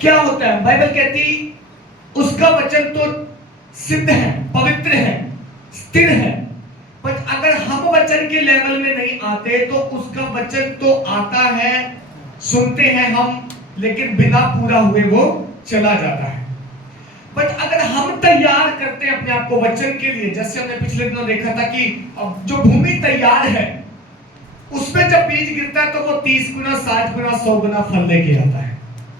क्या होता है? बाइबल कहती उसका वचन तो सिद्ध है, पवित्र है, स्थिर है, पर अगर हम वचन के लेवल में नहीं आते तो उसका वचन तो आता है, सुनते हैं हम, लेकिन बिना पूरा हुए वो चला जाता है। बट अगर हम तैयार करते हैं अपने आप को वचन के लिए, जैसे हमने पिछले दिनों देखा था कि अब जो भूमि तैयार है उसमें जब बीज गिरता है तो वो 30 गुना, 60 गुना, 100 गुना फल लेके आता है।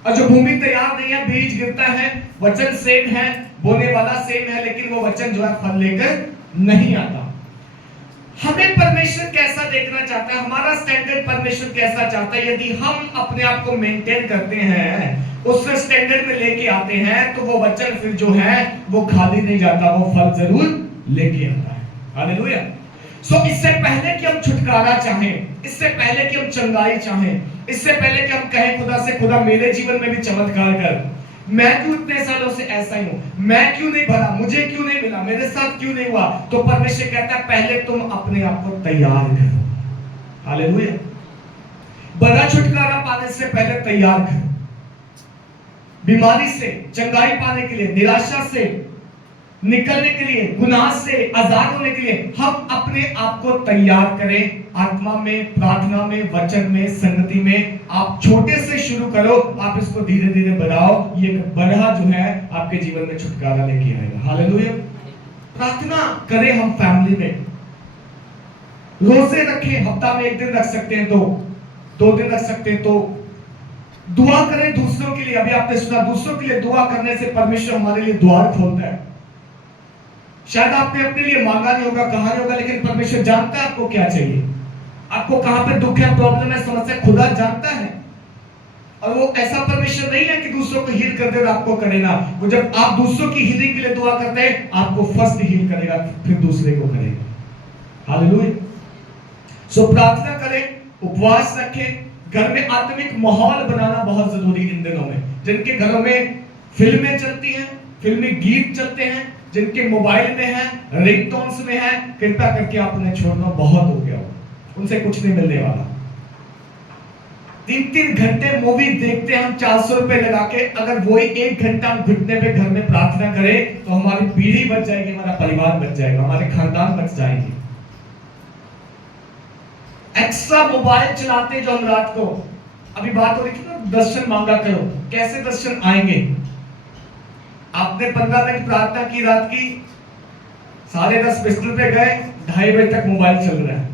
और जो भूमि तैयार नहीं है, बीज गिरता है, वचन सेम है, बोने वाला सेम है, लेकिन वो वचन जो है फल लेकर नहीं आता। हमें परमेश्वर कैसा देखना चाहता है, हमारा स्टैंडर्ड परमेश्वर कैसा चाहता है, यदि हम अपने आप को मेंटेन करते हैं, उस स्टैंडर्ड में लेके आते हैं, तो वो वचन फिर जो है वो खाली नहीं जाता, वो फल जरूर लेके आता है। हालेलुया। सो इससे पहले कि हम छुटकारा चाहें, इससे पहले कि हम चंगाई चाहें, इससे पहले कि हम कहें खुदा से, खुदा मेरे जीवन में भी चमत्कार कर, मैं क्यों इतने सालों से ऐसा ही हूं, मैं क्यों नहीं भरा, मुझे क्यों नहीं मिला, मेरे साथ क्यों नहीं हुआ, तो परमेश्वर कहता है पहले तुम अपने आप को तैयार करो। हालेलुया। बड़ा छुटकारा पाने से पहले तैयार करो। बीमारी से चंगाई पाने के लिए, निराशा से निकलने के लिए, गुनाह से आजाद होने के लिए हम अपने आप को तैयार करें। आत्मा में, प्रार्थना में, वचन में, संगति में। आप छोटे से शुरू करो, आप इसको धीरे धीरे बढ़ाओ, ये बड़ा जो है आपके जीवन में छुटकारा लेके आएगा। हालेलुया। प्रार्थना करें हम फैमिली में, रोजे रखें, हफ्ता में 1 दिन रख सकते हैं, 2 दिन रख सकते हैं, तो दुआ करें दूसरों के लिए। अभी आपने सुना, दूसरों के लिए दुआ करने से परमेश्वर हमारे लिए द्वार खोलता है। शायद आपने अपने लिए मांगा नहीं होगा, कहा नहीं होगा, लेकिन परमेश्वर जानता है आपको क्या चाहिए, आपको कहां पे दुख है, प्रॉब्लम है, समस्या, खुदा जानता है। और वो ऐसा परमेश्वर नहीं है कि दूसरों को हील कर दे और आपको करे ना। वो जब आप दूसरों की हीलिंग के लिए दुआ करते हैं, आपको फर्स्ट हील करेगा, फिर दूसरे को करेगा। हालेलुया। सो प्रार्थना करें, उपवास रखें, घर में आत्मिक माहौल बनाना बहुत जरूरी इन दिनों में। जिनके घरों में फिल्में चलती हैं, फिल्मी गीत चलते हैं, जिनके मोबाइल में है, रिंगटोन्स में है, कृपया करके आप उन्हें छोड़ना, बहुत हो गया, उनसे कुछ नहीं मिलने वाला। 3-3 घंटे मूवी देखते हैं हम 400 रुपए लगा के, अगर वही 1 घंटा हम घुटने पे घर में प्रार्थना करें तो हमारी पीढ़ी बच जाएगी, हमारा परिवार बच जाएगा, हमारे खानदान बच जाएंगे। एक्स्ट्रा मोबाइल चलाते जो हम रात को, अभी बात हो रही थी ना, दर्शन मांगा करो, कैसे दर्शन आएंगे? आपने 15 मिनट प्रार्थना की रात की, 10:30 बिस्तर पे गए, 2:30 बजे तक मोबाइल चल रहा है,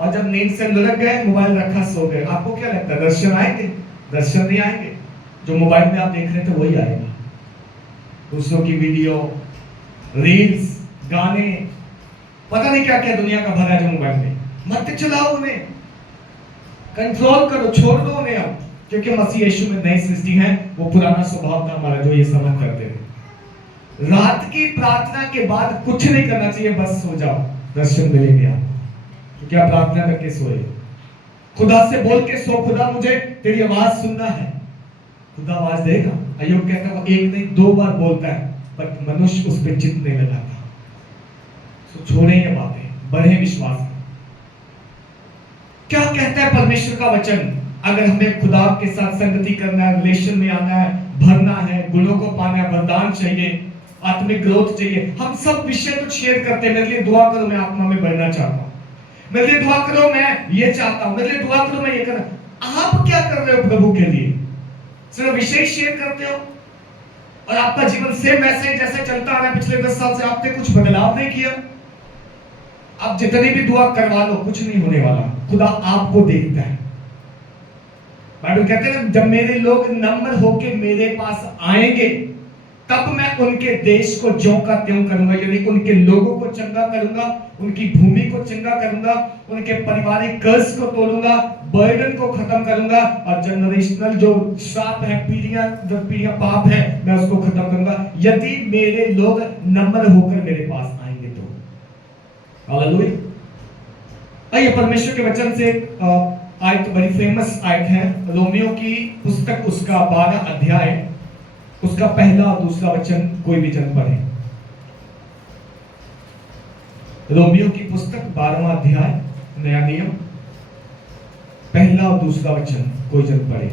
और जब नींद से लुढ़क गए, मोबाइल रखा, सो गए। आपको क्या लगता है दर्शन आएंगे? दर्शन नहीं आएंगे। जो मोबाइल में आप देख रहे थे वही आएगा, दूसरों की वीडियो, रील्स, गाने, पता नहीं क्या क्या दुनिया का भरा जो मोबाइल में। मत चलाओ उन्हें, कंट्रोल करो, छोड़ दो उन्हें अब, क्योंकि मसीह यीशु में नई सृष्टि है, वो पुराना स्वभाव था हमारा जो ये सब हम करते थे। रात की प्रार्थना के बाद कुछ नहीं करना चाहिए, बस सो जाओ, दर्शन मिलेंगे आपको, क्योंकि आप प्रार्थना करके सोए। खुदा से बोल के सो, खुदा मुझे तेरी आवाज सुनना है, खुदा आवाज देगा। अय्यूब कहता है वो 1 नहीं 2 बार बोलता है, पर मनुष्य उस पर चित्त नहीं लगाता। तो छोड़े ये बातें, बढ़े विश्वास में। क्या कहता है परमेश्वर का वचन? अगर हमें खुदा के साथ संगति करना है, रिलेशन में आना है, भरना है, गुणों को पाना है, वरदान चाहिए, आत्मिक ग्रोथ चाहिए, हम सब विषय तो शेयर करते हैं। मेरे लिए दुआ करो, मैं आत्मा में बढ़ना चाहता हूँ, मेरे लिए दुआ करो, मैं ये चाहता हूँ, मेरे लिए दुआ करो, मैं ये करना। आप क्या कर रहे हो प्रभु के लिए? सिर्फ विषय शेयर करते हो और आपका जीवन सेम वैसे ही जैसे चलता आ रहा है पिछले 10 साल से, आपने कुछ बदलाव नहीं किया। आप जितनी भी दुआ करवा लो, कुछ नहीं होने वाला। खुदा आपको देखता है। बाइबल कहते हैं ना, जब मेरे लोग नम्र होके मेरे पास आएंगे, तब मैं उनके देश को ज्यों का त्यों करूंगा, यानी उनके लोगों को चंगा करूंगा, उनकी भूमि को चंगा करूंगा, उनके पारिवारिक कर्ज को तोड़ूंगा, बर्डन को खत्म करूंगा, और जनरेशनल जो श्राप है, पीढ़ियां पाप है, मैं उसको खत्म करूंगा, यदि मेरे लोग नम्र होकर मेरे पास आएंगे तो। हालेलुया। आइए परमेश्वर के वचन से आयत, बड़ी फेमस आयत है, रोमियो की पुस्तक, उसका 12 अध्याय, उसका पहला और दूसरा वचन कोई भी जन पढ़े। रोमियो की पुस्तक 12वां अध्याय, नया नियम, पहला और दूसरा वचन कोई जन पढ़े।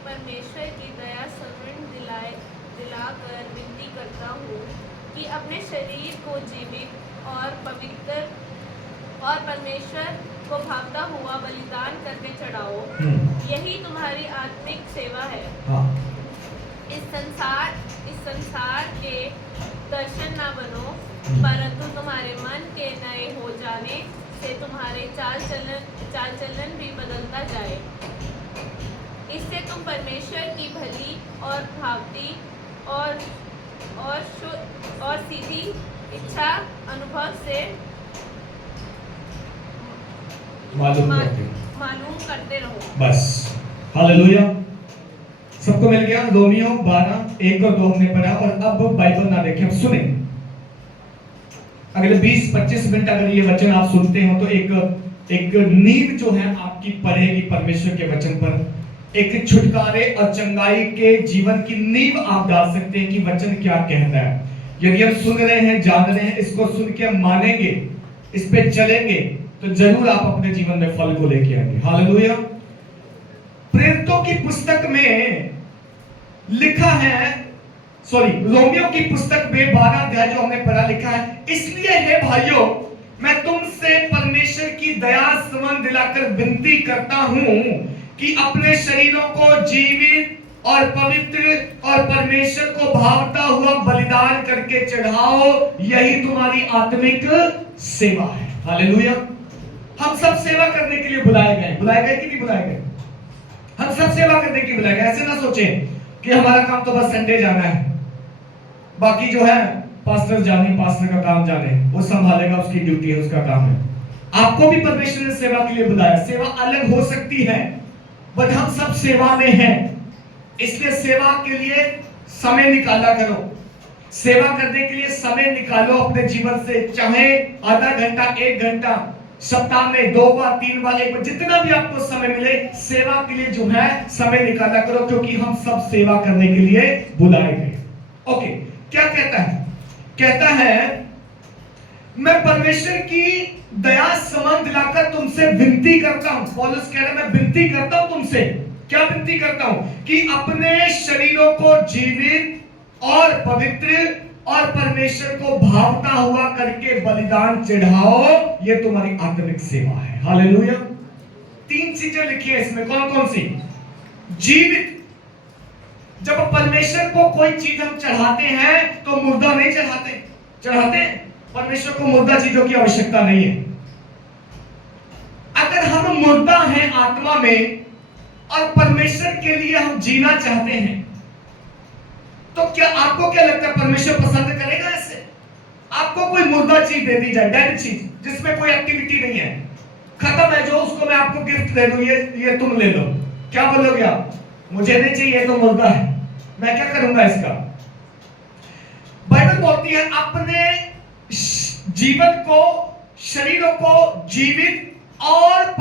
परमेश्वर की दया स्मरण दिलाकर विनती करता हूँ कि अपने शरीर को जीवित और पवित्र और परमेश्वर को भावता हुआ बलिदान करके चढ़ाओ। यही तुम्हारी आत्मिक सेवा है। हाँ। इस संसार के दर्शन ना बनो, परंतु तुम्हारे मन के नए हो जाने से तुम्हारे चाल चलन भी बदलता जाए। इससे तुम परमेश्वर की भली और भावती और सीधी इच्छा अनुभव से मालूम करते रहो। बस, हालेलुया। सबको मिल गया? रोमियो 12:1 और 2 हमने पढ़ा। और अब बाइबल ना देखें, अब सुने। अगले 20-25 मिनट अगर ये वचन आप सुनते हो तो एक नींव जो है आपकी पड़ेगी परमेश्वर के वचन पर। एक छुटकारे और चंगाई के जीवन की नींव आप डाल सकते हैं कि वचन क्या कहता है। यदि हम सुन रहे हैं, जान रहे हैं, इसको सुन के हम मानेंगे, इस पे चलेंगे, तो जरूर आप अपने जीवन में फल को लेके आएंगे। हालेलुया। प्रेरितों की पुस्तक में लिखा है, रोमियो की पुस्तक में 12 अध्याय जो हमने पढ़ा लिखा है, इसलिए हे भाइयों, मैं तुमसे परमेश्वर की दया स्मरण दिलाकर विनती करता हूं कि अपने शरीरों को जीवित और पवित्र और परमेश्वर को भावता हुआ बलिदान करके चढ़ाओ। यही तुम्हारी आत्मिक सेवा है। हालेलुया। हम सब सेवा करने के लिए बुलाए गए कि नहीं बुलाए गए? हम सब सेवा करने के लिए बुलाए गए। ऐसे ना सोचें कि हमारा काम तो बस संडे जाना है, बाकी जो है पास्टर का काम जाने, वो संभालेगा, उसकी ड्यूटी है, उसका काम है। आपको भी परमेश्वर ने सेवा के लिए बुलाया। सेवा अलग हो सकती है, बट हम सब सेवा में हैं। इसलिए सेवा के लिए समय निकाला करो। सेवा करने के लिए समय निकालो अपने जीवन से, चाहे आधा घंटा, 1 घंटा, सप्ताह में 2 बार, 3 बार, 1 बार, जितना भी आपको समय मिले, सेवा के लिए जो है समय निकाला करो, क्योंकि हम सब सेवा करने के लिए बुलाए गए। ओके, क्या कहता है? कहता है, मैं परमेश्वर की दया स्मरण दिलाकर तुमसे विनती करता हूं। पौलुस कह रहा है, मैं विनती करता हूं तुमसे। क्या विनती करता हूं? कि अपने शरीरों को जीवित और पवित्र और परमेश्वर को भावता हुआ करके बलिदान चढ़ाओ। ये तुम्हारी आत्मिक सेवा है। हालेलुया। 3 चीजें लिखी है इसमें। कौन कौन सी? जीवित। जब परमेश्वर को कोई चीज हम चढ़ाते हैं तो मुर्दा नहीं चढ़ाते हैं। परमेश्वर को मुर्दा चीजों की आवश्यकता नहीं है। अगर हम मुर्दा हैं आत्मा में और परमेश्वर के लिए हम जीना चाहते हैं, तो क्या आपको क्या लगता है परमेश्वर पसंद करेगा ऐसे? आपको कोई मुर्दा चीज दे दी जाए, डेड चीज, जिसमें कोई एक्टिविटी नहीं है, खत्म है, जो उसको मैं आपको गिफ्ट दे दूं, ये तुम ले लो, क्या बोलोगे आप? मुझे नहीं चाहिए, तो मुर्दा है, मैं क्या करूंगा इसका? बाइबल बोलती है अपने जीवन को, शरीरों को जीवित और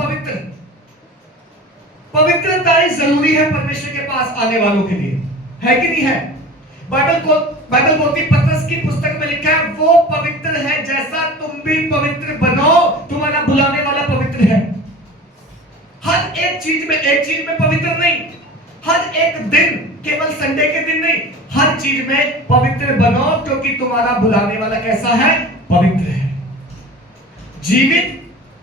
पवित्रता ही जरूरी है परमेश्वर के पास आने वालों के लिए, है कि नहीं है? बाइबल बोलती, पतरस की पुस्तक में लिखा है, वो पवित्र है जैसा तुम भी पवित्र बनो। तुम्हारा बुलाने वाला पवित्र है। हर एक चीज में पवित्र नहीं, हर एक दिन, केवल संडे के दिन नहीं, हर चीज में पवित्र बनो, क्योंकि तुम्हारा बुलाने वाला कैसा है? पवित्र है। जीवित,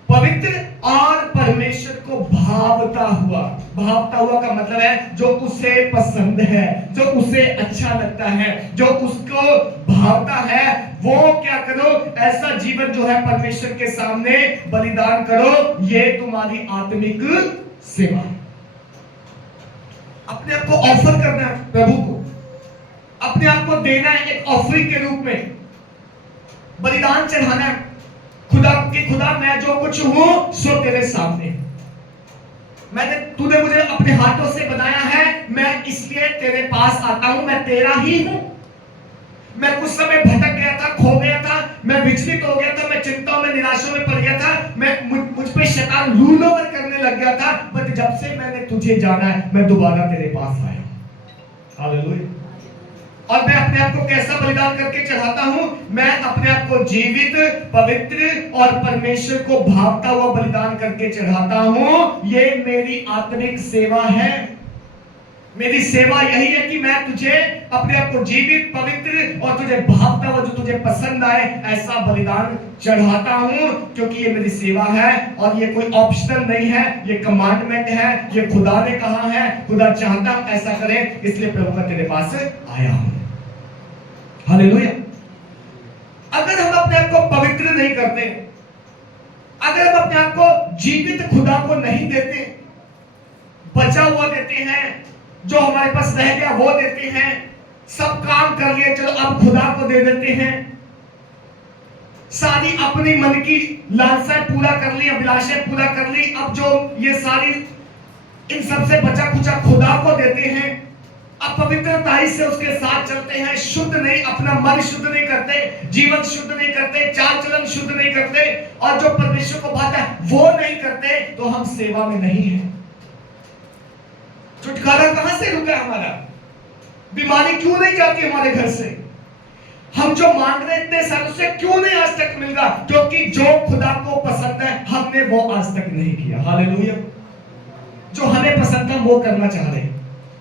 पवित्र और परमेश्वर को भावता हुआ का मतलब है जो उसे पसंद है, जो उसे अच्छा लगता है, जो उसको भावता है, वो क्या करो? ऐसा जीवन जो है परमेश्वर के सामने बलिदान करो। ये तुम्हारी आत्मिक सेवा है। अपने आप को ऑफर करना है प्रभु को, अपने आप को देना है एक ऑफरिंग के रूप में, बलिदान चढ़ाना है। खुदा मैं जो कुछ हूं सो तेरे सामने, तूने मुझे अपने हाथों से बनाया है, मैं इसलिए तेरे पास आता हूं, मैं तेरा ही हूं। मैं कुछ समय भटक गया था, खो गया था, मैं विचलित हो गया था, मैं चिंताओं में, निराशा में पड़ गया था, मुझ पे शैतान रूल ओवर करने लग गया था, बट जब से मैंने तुझे जाना है, मैं दोबारा तेरे पास आया। हालेलुया। और मैं अपने आप को कैसा बलिदान करके चढ़ाता हूं? मैं अपने आप को जीवित, पवित्र और परमेश्वर को भावता हुआ बलिदान करके चढ़ाता हूं। ये मेरी आत्मिक सेवा है। मेरी सेवा यही है कि मैं तुझे अपने आप को जीवित, पवित्र और तुझे भावता हुआ, जो तुझे पसंद आए ऐसा बलिदान चढ़ाता हूं, क्योंकि ये मेरी सेवा है और ये कोई ऑप्शनल नहीं है, ये कमांडमेंट है, ये खुदा ने कहा है, खुदा चाहता हम ऐसा करें, इसलिए प्रभु मैं तेरे पास आया हूं। हालेलुया। अगर हम अपने आप को पवित्र नहीं करते, अगर हम अपने आप को जीवित खुदा को नहीं देते, बचा हुआ देते हैं, जो हमारे पास रह गया वो देते हैं, सब काम कर लिए चलो अब खुदा को दे देते हैं, सारी अपनी मन की लालसाएं पूरा कर ली, अभिलाषाएं पूरा कर ली, अब जो ये सारी इन सबसे बचा खुचा खुदा को देते हैं, अब पवित्रता से उसके साथ चलते हैं, शुद्ध नहीं, अपना मन शुद्ध नहीं करते, जीवन शुद्ध नहीं करते, चाल चलन शुद्ध नहीं करते, और जो परमेश्वर को भाता है वो नहीं करते, तो हम सेवा में नहीं है। छुटकारा कहां से रुका हमारा? बीमारी क्यों नहीं जाती हमारे घर से? हम जो मांग रहे इतने सालों से क्यों नहीं आज तक मिल रहा? क्योंकि जो खुदा को पसंद है हमने वो आज तक नहीं किया। हालेलुया। जो हमें पसंद था वो करना चाह रहे,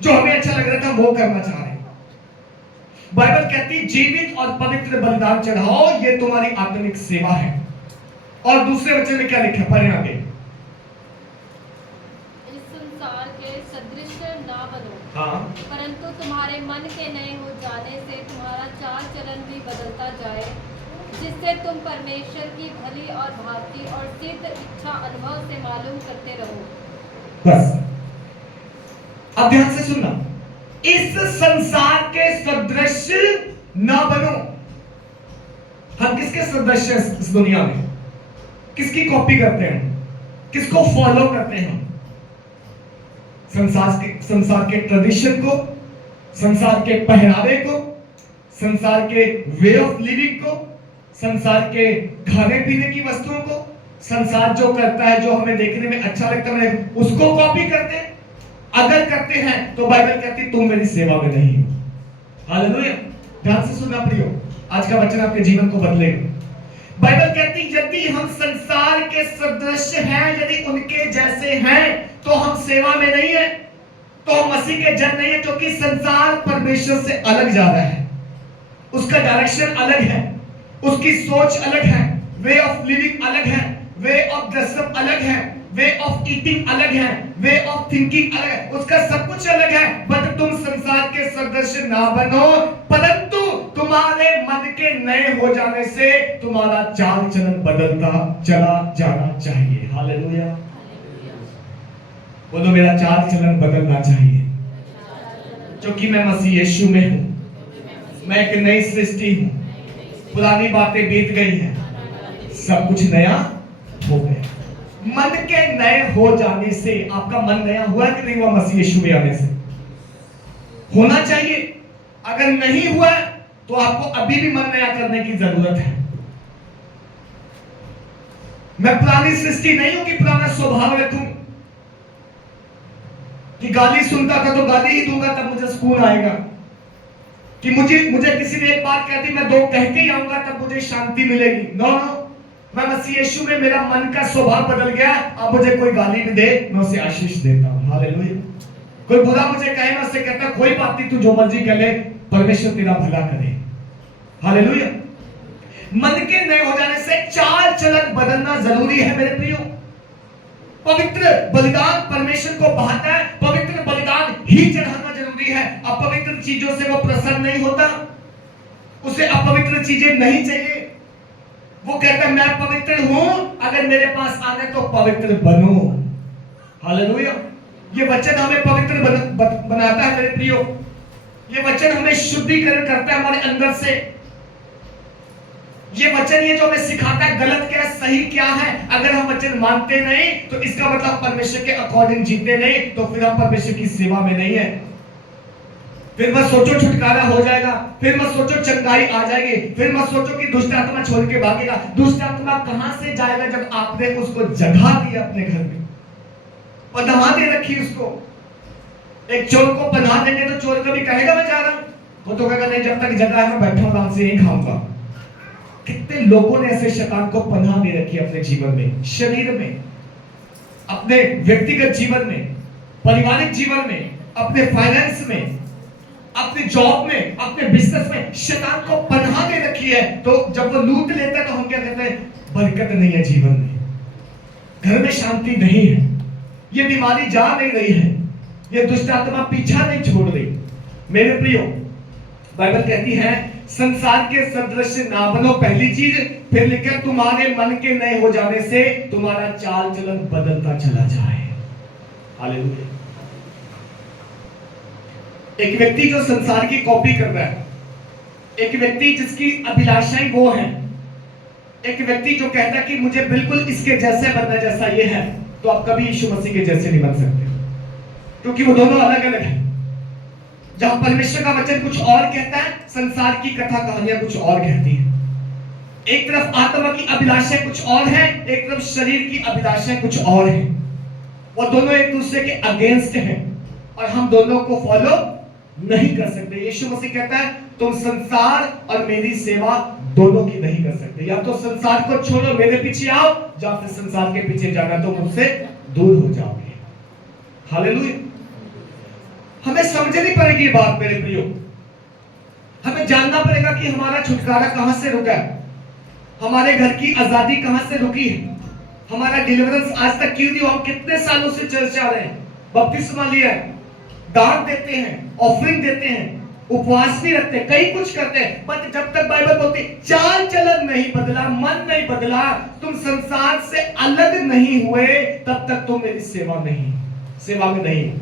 जो हमें अच्छा लग रहा था वो करना चाह रहे। बाइबल कहती जीवित और पवित्र बलिदान चढ़ाओ, ये तुम्हारी आत्मिक सेवा है। और दूसरे वचन में क्या लिखा, पढ़ें आगे। हाँ। परंतु तुम्हारे मन के नए हो जाने से तुम्हारा चाल चलन भी बदलता जाए, जिससे तुम परमेश्वर की भली और भांति और सिद्ध इच्छा अनुभव से मालूम करते रहो। बस अब ध्यान से सुनना, इस संसार के सदृश ना बनो। हम किसके सदृश हैं इस दुनिया में? किसकी कॉपी करते हैं? किसको फॉलो करते हैं? संसार के ट्रेडिशन को, संसार के पहनावे को, संसार के वे ऑफ लिविंग को, संसार के खाने पीने की वस्तुओं को, संसार जो करता है, जो हमें देखने में अच्छा लगता है, उसको कॉपी करते हैं। अगर करते हैं तो बाइबल कहती तुम मेरी सेवा में नहीं हो। हालेलुया। ध्यान से सुनना प्रियो, आज का वचन आपके जीवन को बदलेगा। बाइबल कहती यदि हम संसार के सदृश हैं, यदि उनके जैसे हैं, तो हम सेवा में नहीं है, तो हम मसीह के जन नहीं है, क्योंकि संसार परमेश्वर से अलग जा रहा है, उसका डायरेक्शन अलग है, उसकी सोच अलग है, वे ऑफ लिविंग अलग है, वे ऑफ ड्रेसअप अलग है, वे ऑफ ईटिंग अलग है, वे ऑफ थिंकिंग अलग है, उसका सब कुछ अलग है। बट तुम संसार के सदृश ना बनो, परंतु तुम्हारे मन के नए हो जाने से तुम्हारा चाल चलन बदलता चला जाना चाहिए। हालेलुया। बोलो मेरा चाल चलन बदलना चाहिए, क्योंकि मैं मसीह यीशु में हूं, मैं एक नई सृष्टि हूं, पुरानी बातें बीत गई हैं, सब कुछ नया हो गया। मन के नए हो जाने से, आपका मन नया हुआ कि नहीं हुआ? मसीह यीशु में आने से होना चाहिए। अगर नहीं हुआ तो आपको अभी भी मन नया करने की जरूरत है। मैं पुरानी सृष्टि नहीं हूं कि पुराना स्वभाव रखूं, कि गाली सुनता था तो गाली ही दूंगा तब मुझे सुकून आएगा, कि मुझे किसी ने एक बात कहती मैं दो कह के ही आऊंगा तब मुझे शांति मिलेगी। नो नो, मैं मसीह यीशु में मेरा मन का स्वभाव बदल गया। अब मुझे कोई गाली भी दे मैं उसे आशीष देता हूं। हालेलुया। कोई बुरा मुझे कहे मैं उससे कहता कोई बात नहीं, तू जो मर्जी कह ले, परमेश्वर तेरा भला करे। हालेलुया। मन के नए हो जाने से चाल चलन बदलना जरूरी है मेरे प्रियो। पवित्र बलिदान परमेश्वर को भाता है, पवित्र बलिदान ही चढ़ाना जरूरी है। अपवित्र चीजों से वो प्रसन्न नहीं होता, उसे अपवित्र चीजें नहीं चाहिए। वो कहता है मैं पवित्र हूं, अगर मेरे पास आने तो पवित्र बनो। हालेलुया। ये वचन हमें पवित्र बनाता है मेरे प्रियो। ये वचन हमें शुद्धिकरण करता है हमारे अंदर से। ये वचन ये जो हमें सिखाता है गलत क्या है, सही क्या है। अगर हम वचन मानते नहीं तो इसका मतलब परमेश्वर के अकॉर्डिंग जीते नहीं, तो फिर हम परमेश्वर की सेवा में नहीं है। फिर मत सोचो छुटकारा हो जाएगा, फिर मत सोचो चंगाई आ जाएगी, फिर मत सोचो कि दुष्ट आत्मा छोड़ के भागेगा। दुष्ट आत्मा कहां से जाएगा जब आपने उसको जगह दी अपने घर में, पनाह दे रखी उसको। एक चोर को पनाह देंगे तो चोर कभी कहेगा मैं जा रहा हूं, वो तो कहेगा नहीं जब तक जगह है मैं बैठा हूं आराम से यही खाऊंगा। कितने लोगों ने ऐसे शैतान को पनाह दे रखी अपने जीवन में, शरीर में, अपने व्यक्तिगत जीवन में, पारिवारिक जीवन में, अपने फाइनेंस में, अपने जॉब में, अपने बिजनेस में शैतान को पनाह दे रखी है, तो जब वो लूट लेता है तो हम क्या कहते हैं? बरकत नहीं है जीवन में, घर में शांति नहीं है, ये बीमारी जा नहीं रही है, ये दुष्ट आत्मा पीछा नहीं छोड़ रही। मेरे प्रियो, बाइबल कहती है संसार के सदृश ना बनो, पहली चीज, फिर लिखा तुम्हारे मन के नए हो जाने से तुम्हारा चाल चलन बदलता चला जाए। हालेलुया। एक व्यक्ति जो संसार की कॉपी कर रहा है, एक व्यक्ति जिसकी अभिलाषाएं वो हैं, एक व्यक्ति जो कहता है कि मुझे बिल्कुल इसके जैसे बनना जैसा ये है, तो आप कभी यीशु मसीह के जैसे नहीं बन सकते, क्योंकि वो दोनों अलग अलग हैं। जहां परमेश्वर का वचन कुछ और कहता है, संसार की कथा कहानियां कुछ और कहती है। एक तरफ आत्मा की अभिलाषाएं कुछ और है, एक तरफ शरीर की अभिलाषाएं कुछ और है। वो दोनों एक दूसरे के अगेंस्ट हैं और हम दोनों को फॉलो नहीं कर सकते। यीशु मसीह कहता है तुम संसार और मेरी सेवा दोनों की नहीं कर सकते। या तो संसार को छोड़ो, मेरे पीछे आओ, या फिर संसार के पीछे जाना तो मुझसे दूर हो जाओगे। हालेलुया। हमें समझनी पड़ेगी ये बात मेरे प्रियो। हमें जानना पड़ेगा कि हमारा छुटकारा कहां से रुका है, हमारे घर की आजादी कहां से रुकी है, हमारा डिलीवरेंस आज तक क्यों नहीं हुआ। हम कितने सालों से चर्च आ रहे हैं, बपतिस्मा लिया है, दान देते हैं, ऑफरिंग देते हैं, उपवास भी रखते हैं, कई कुछ करते हैं, बट जब तक बाइबल बोलती चाल चलन नहीं बदला, मन नहीं बदला, तुम संसार से अलग नहीं हुए, तब तक तुम मेरी सेवा में नहीं।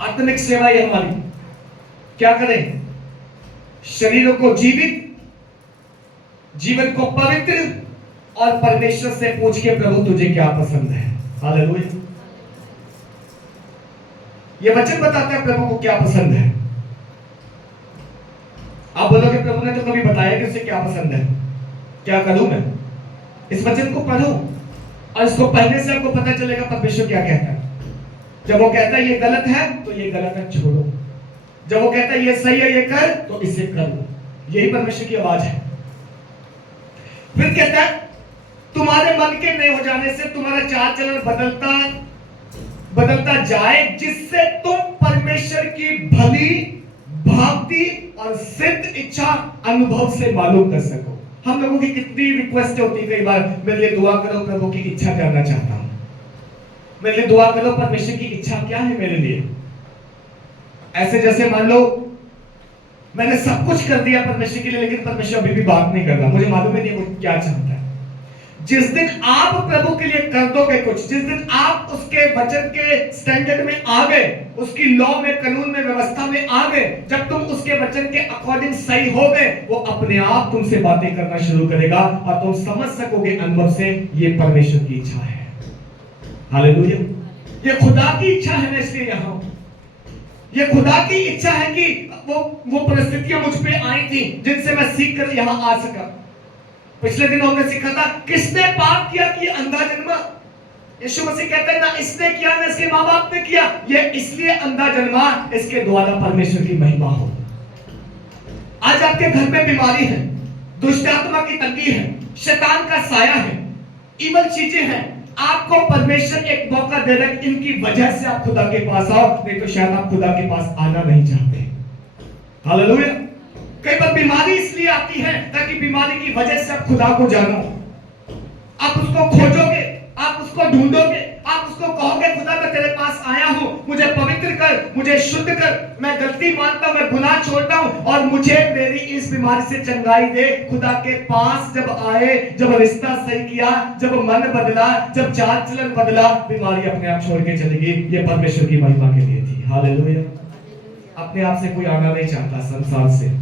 आत्मिक सेवा है हमारी। क्या करें? शरीरों को जीवित, जीवन को पवित्र और परमेश्वर से पूछ के प्रभु तुझे क्या पसंद है। हालेलुया। ये वचन बताता है प्रभु को क्या पसंद है। आप बोलोगे प्रभु ने तो कभी बताया कि उसे क्या पसंद है, क्या करूं मैं? इस वचन को पढ़ो और इसको पढ़ने से आपको पता चलेगा परमेश्वर क्या कहता है। जब वो कहता है ये गलत है तो ये गलत है छोड़ो, जब वो कहता है ये सही है ये कर तो इसे करो। यही परमेश्वर की आवाज है। फिर कहता है तुम्हारे मन के नए हो जाने से तुम्हारा चाल चलन बदलता जाए, जिससे तुम परमेश्वर की भली भांति और सिद्ध इच्छा अनुभव से मालूम कर सको। हम लोगों की कितनी रिक्वेस्ट होती है कई बार, मेरे लिए दुआ करो, प्रभु की इच्छा जानना चाहता हूं, मेरे लिए दुआ करो, परमेश्वर की इच्छा क्या है मेरे लिए। ऐसे जैसे मान लो मैंने सब कुछ कर दिया परमेश्वर के लिए, लेकिन परमेश्वर अभी भी बात नहीं कर रहा, मुझे मालूम ही नहीं वो क्या चाहता है। जिस दिन आप प्रभु के लिए कर दोगे कुछ, जिस दिन आप उसके वचन के स्टैंडर्ड में आ गए, उसकी लॉ में, कानून में, व्यवस्था में आ गए, जब तुम उसके वचन के अकॉर्डिंग सही हो गए, वो अपने आप तुमसे बातें करना शुरू करेगा और तुम समझ सकोगे अनुभव से ये परमेश्वर की इच्छा है। हालेलुया। ये खुदा की इच्छा है, मैं इसलिए यहां हूं। ये खुदा की इच्छा है कि वो परिस्थितियां मुझ पे आई थी जिनसे मैं सीख कर यहां आ सका। पिछले दिनों हमने सीखा था किसने पाप किया कि अंधा जन्मा। यीशु मसीह कहते हैं ना इसने किया ना इसके माँ बाप ने किया, ये इसलिए अंधा जन्मा इसके द्वारा परमेश्वर की महिमा हो। आज आपके घर में बीमारी है, दुष्ट आत्मा की तंगी है, शैतान का साया है, इवल चीजें हैं, आपको परमेश्वर एक मौका दे रहा है, इनकी वजह से आप खुदा के पास आओ, नहीं तो शायद आप खुदा के पास आना नहीं चाहते। हालेलुया। कई बार बीमारी इसलिए आती है ताकि बीमारी की वजह से आप खुदा को जानो, आप उसको खोजोगे, आप उसको ढूंढोगे, आप उसको कहोगे खुदा मैं तेरे पास आया हूं, मुझे पवित्र कर, मुझे शुद्ध कर, मैं गलती मानता हूं, मैं गुनाह छोड़ता हूं और मुझे मेरी इस बीमारी से चंगाई दे। खुदा के पास जब आए, जब रिश्ता सही किया, जब मन बदला, जब चाल चलन बदला, बीमारी अपने आप छोड़ के चली गई। ये परमेश्वर की महिमा के लिए थी। हालेलुया। अपने आप से कोई आना नहीं चाहता, संसार से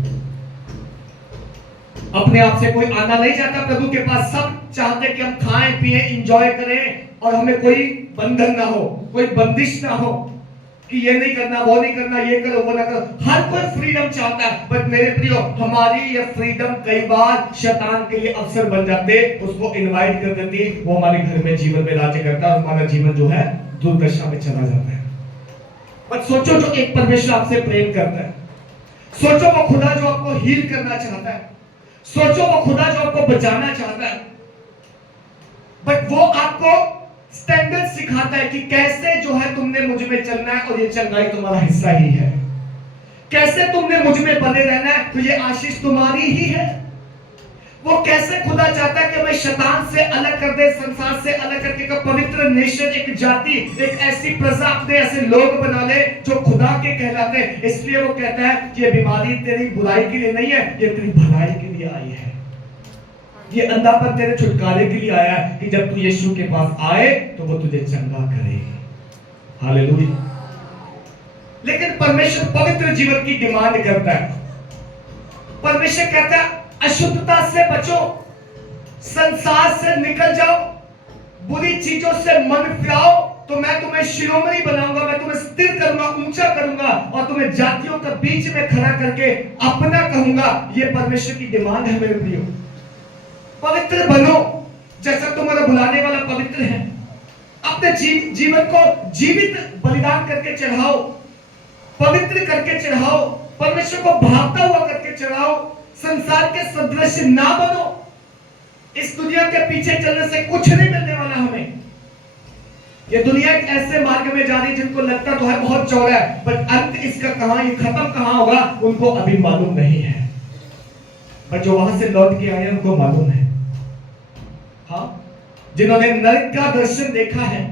अपने आप से कोई आना नहीं चाहता प्रभु के पास। सब चाहते कि हम खाएं पिएं एंजॉय करें और हमें कोई बंधन ना हो, कोई बंदिश ना हो कि ये नहीं करना, वो नहीं करना, ये करो, वो ना करो। हर कोई फ्रीडम चाहता है, बट मेरे प्रियो हमारी ये फ्रीडम कई बार शैतान के लिए अवसर बन जाते, उसको इनवाइट कर देती, वो हमारे घर में जीवन में राज्य करता है, हमारा जीवन जो है दुर्दशा में चला जाता है। बट सोचो जो एक परमेश्वर आपसे प्रेम करता है, सोचो वो खुदा जो आपको हील करना चाहता है, सोचो वो खुदा जो आपको बचाना चाहता है, बट वो आपको स्टैंडर्ड सिखाता है कि कैसे जो है तुमने मुझे मुझ में चलना है और ये चंगाई तुम्हारा हिस्सा ही है। कैसे तुमने मुझ में बने रहना है, तो ये आशीष तुम्हारी ही है। वो कैसे खुदा चाहता है कि मैं शैतान से अलग कर दे, संसार से अलग करके एक पवित्र नेशन, एक जाति, एक ऐसी प्रजा, अपने ऐसे लोग बना ले जो खुदा के कहलाते हैं। इसलिए वो कहता है कि ये बीमारी तेरी बुराई के लिए नहीं है, ये तेरी भलाई के लिए आई है। ये अंधापन तेरे छुटकारे के लिए आया है कि जब तू यीशु के पास आए तो वो तुझे चंगा करे। हालेलुया। लेकिन परमेश्वर पवित्र जीवन की डिमांड करता है। परमेश्वर कहता है अशुद्धता से बचो, संसार से निकल जाओ, बुरी चीजों से मन फिराओ, तो मैं तुम्हें शिरोमणि बनाऊंगा, मैं तुम्हें स्थिर करूंगा, ऊंचा करूंगा और तुम्हें जातियों के बीच में खड़ा करके अपना कहूंगा। ये परमेश्वर की डिमांड है मेरे प्रियो। पवित्र बनो जैसा तुम्हारा बुलाने वाला पवित्र है। अपने जीवन को जीवित बलिदान करके चढ़ाओ, पवित्र करके चढ़ाओ, परमेश्वर को भागता हुआ करके चढ़ाओ। संसार के सदृश ना बनो। इस दुनिया के पीछे चलने से कुछ नहीं मिलने वाला हमें। ये दुनिया एक ऐसे मार्ग में जा रही है जिनको लगता तो है बहुत चौड़ा है, पर अंत इसका कहां, ये खत्म कहां होगा उनको अभी मालूम नहीं है। पर जो वहां से लौट के आए उनको मालूम है। हाँ, जिन्होंने नरक का दर्शन देखा है,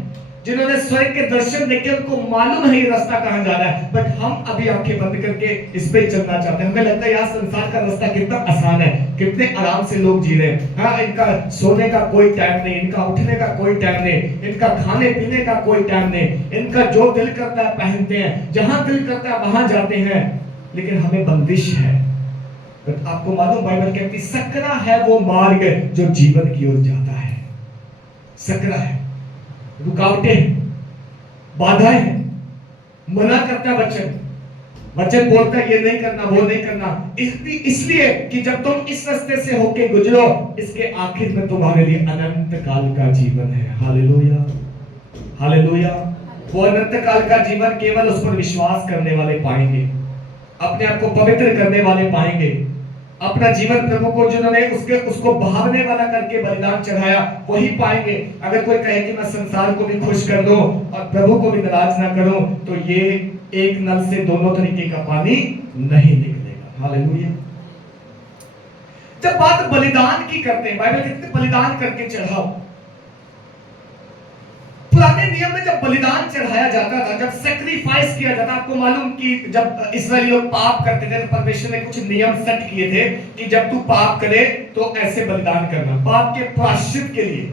जिन्होंने स्वर्ग के दर्शन देखे, उनको मालूम है ये रास्ता कहां जा रहा है। बट हम अभी आंखें बंद करके इस पे चलना चाहते हैं। हमें लगता है यार संसार का रास्ता कितना आसान है, कितने आराम से लोग जी रहे हैं। हाँ, इनका सोने का कोई टाइम नहीं, इनका उठने का कोई टाइम नहीं, इनका खाने पीने का कोई टाइम नहीं, इनका जो दिल करता है पहनते हैं, जहां दिल करता है वहां जाते हैं। लेकिन हमें बंदिश है। बट आपको मालूम, बाइबल कहती सकरा है वो मार्ग जो जीवन की ओर जाता है। सकरा है, रुकावटें, बाधाएं हैं, मना करता है वचन बोलता है ये नहीं करना, वो नहीं करना। इसलिए कि जब तुम इस रास्ते से होके गुजरो, इसके आखिर में तुम्हारे लिए अनंत काल का जीवन है। Hallelujah, hallelujah. वो अनंत काल का जीवन केवल उस पर विश्वास करने वाले पाएंगे, अपने आप को पवित्र करने वाले पाएंगे। अपना जीवन प्रभु को, जिन्होंने उसको भावने वाला करके बलिदान चढ़ाया, वही पाएंगे। अगर कोई कहे कि मैं संसार को भी खुश कर दूं और प्रभु को भी नाराज ना करूं, तो ये एक नल से दोनों तरीके का पानी नहीं निकलेगा। हालेलुया। जब बात बलिदान की करते हैं, बाइबल कहती है बलिदान करके चढ़ाओ। पुराने नियम में जब बलिदान चढ़ाया जाता था, जब सैक्रिफाइस किया जाता, आपको मालूम कि जब इस्राएली लोग पाप करते थे तो परमेश्वर ने कुछ नियम सेट किए थे कि जब तू पाप करे तो ऐसे बलिदान करना, पाप के प्रायश्चित के लिए।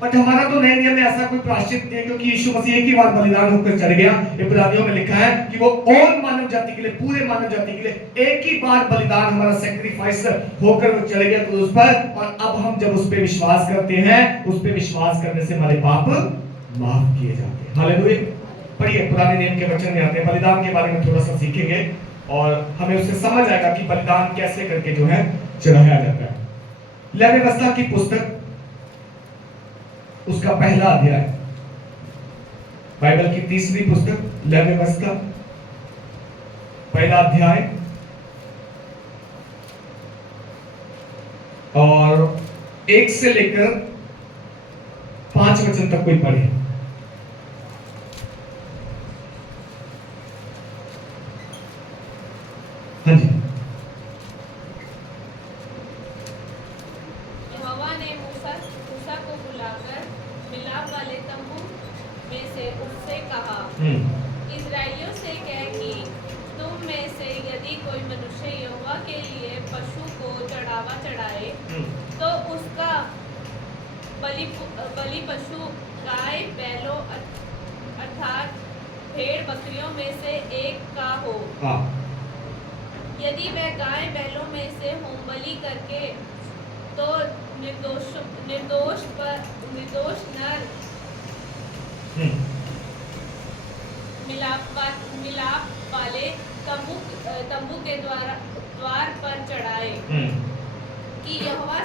बट हमारा तो नए नियम में ऐसा कोई प्रायश्चित नहीं है, क्योंकि यीशु मसीह एक ही बार बलिदान होकर चढ़ गया। इब्रानियों में लिखा है कि वो और मानव जाति के लिए, पूरे मानव जाति के लिए एक ही बार बलिदान, हमारा सैक्रिफाइस होकर वो चढ़ गया क्रूस पर। और अब हम जब उस पर विश्वास करते हैं, उस पर विश्वास करने से हमारे पाप माफ किए जाते हैं। हालेलुया। पढ़िए, पुराने नियम के वचन में आते हैं, बलिदान के बारे में थोड़ा सा सीखेंगे और हमें उससे समझ आएगा कि बलिदान कैसे करके जो है चढ़ाया जाता है। लेवी व्यवस्था की पुस्तक, उसका पहला अध्याय, बाइबल की तीसरी पुस्तक लेवी व्यवस्था, पहला अध्याय और 1 से लेकर 5 वचन तक कोई पढ़े। हाँ जी। यहोवा ने मूसा को बुलाकर मिलाप वाले तंबू में से उससे कहा, इस्राएलियों से कह कि तुम में से यदि कोई मनुष्य यहोवा के लिए पशु को चढ़ावा चढ़ाए, तो उसका बलि पशु गाय बैलों अर्थात भेड़ बकरियों में से एक का हो। यदि वह गाय बैलों में से होमबलि करके तो निर्दोष नर मिलाप वाले तंबू के द्वार पर चढ़ाए कि यहोवा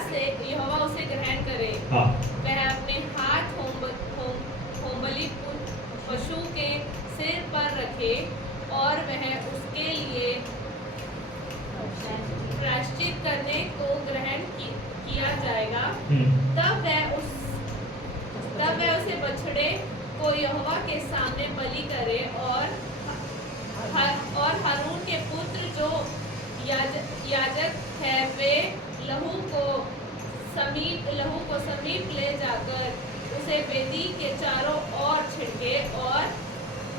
उसे ग्रहण करे। वह अपने हाथ होमबलि पशु के सिर पर रखे और वह उसके लिए प्रायश्चित करने को ग्रहण किया जाएगा। तब वह उसे बछड़े को यहोवा के सामने बलि करे और हारून के पुत्र जो याजक है वे लहू को समीप ले जाकर उसे वेदी के चारों ओर छिड़के और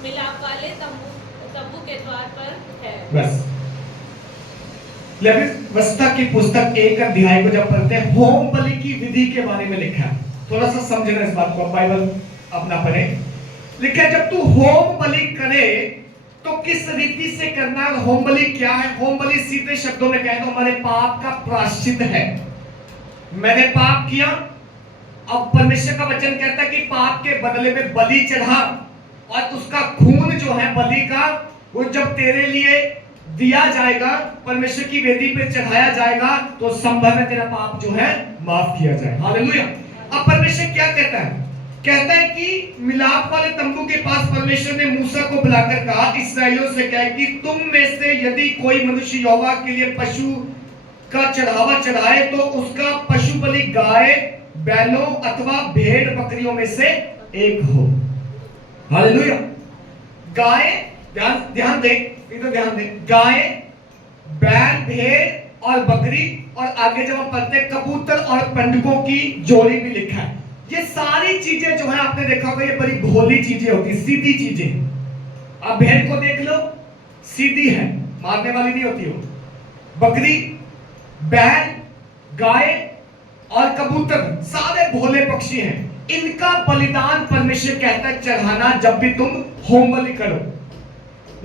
मिलाप वाले तंबू के द्वार पर है। बस व्यवस्था की पुस्तक 1 अध्याय को जब पढ़ते हैं, होम बलि की विधि के बारे में लिखा है। थोड़ा सा समझना इस बात को, बाइबल अपना पढ़े। लिखा है जब तू होम बलि करे तो किस रीति से करना है। होम बलि क्या है? होम बलि सीधे शब्दों में कहें तो हमारे पाप का प्रायश्चित है। मैंने पाप किया, अब परमेश्वर का वचन कहता है कि पाप के बदले में बलि चढ़ा, और उसका खून जो है बलि का, वो जब तेरे लिए दिया जाएगा, परमेश्वर की वेदी पे चढ़ाया जाएगा, तो संभव है तेरा पाप जो है माफ किया जाए। हालेलुया। अब परमेश्वर क्या कहता है? कहता है कि मिलाप वाले तंबू के पास परमेश्वर ने मूसा को बुलाकर कहा, इस्राएलियों से कहा कि तुम में से यदि कोई मनुष्य यहोवा के लिए पशु का चढ़ावा चढ़ाए तो उसका पशु बलि गाय, बैलों अथवा भेड़ बकरियों में से एक हो। हालेलुया। गाय, ध्यान दे, इधर ध्यान दे, गाय, बैल, भेड़ और बकरी, और आगे जब हम पढ़ते हैं कबूतर और पंडुकों की जोड़ी भी लिखा है। ये सारी चीजें जो है आपने देखा होगा, ये बड़ी भोली चीजें होती, सीधी चीजें। आप भेड़ को देख लो, सीधी है, मारने वाली नहीं होती वो। बकरी, बैल, गाय और कबूतर सारे भोले पक्षी हैं। इनका बलिदान परमेश्वर कहता है चढ़ाना जब भी तुम होम बलि करो।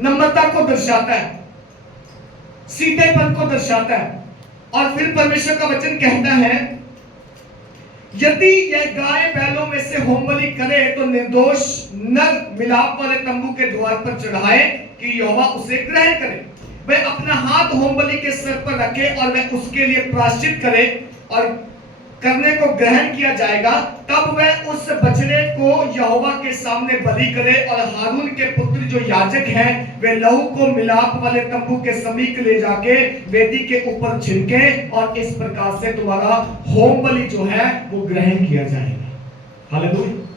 नम्रता को दर्शाता है, सीधेपन को दर्शाता है। और फिर परमेश्वर का वचन कहता है यदि यह गाय बैलों में से होम बलि करे तो निर्दोष नर मिलाप वाले तंबू के द्वार पर चढ़ाए कि यहोवा उसे ग्रहण करे। वह अपना हाथ होम बलि के सर पर रखे और वह उसके लिए प्रायश्चित करे, और करने को ग्रहण किया जाएगा। तब वह उस बछड़े को यहोवा के सामने बलि करे, और हारून के पुत्र जो याजक हैं वे लहू को मिलाप वाले तंबू के समीप ले जाके वेदी के ऊपर छिड़के, और इस प्रकार से तुम्हारा होम बलि जो है वो ग्रहण किया जाएगा। हालेलुया।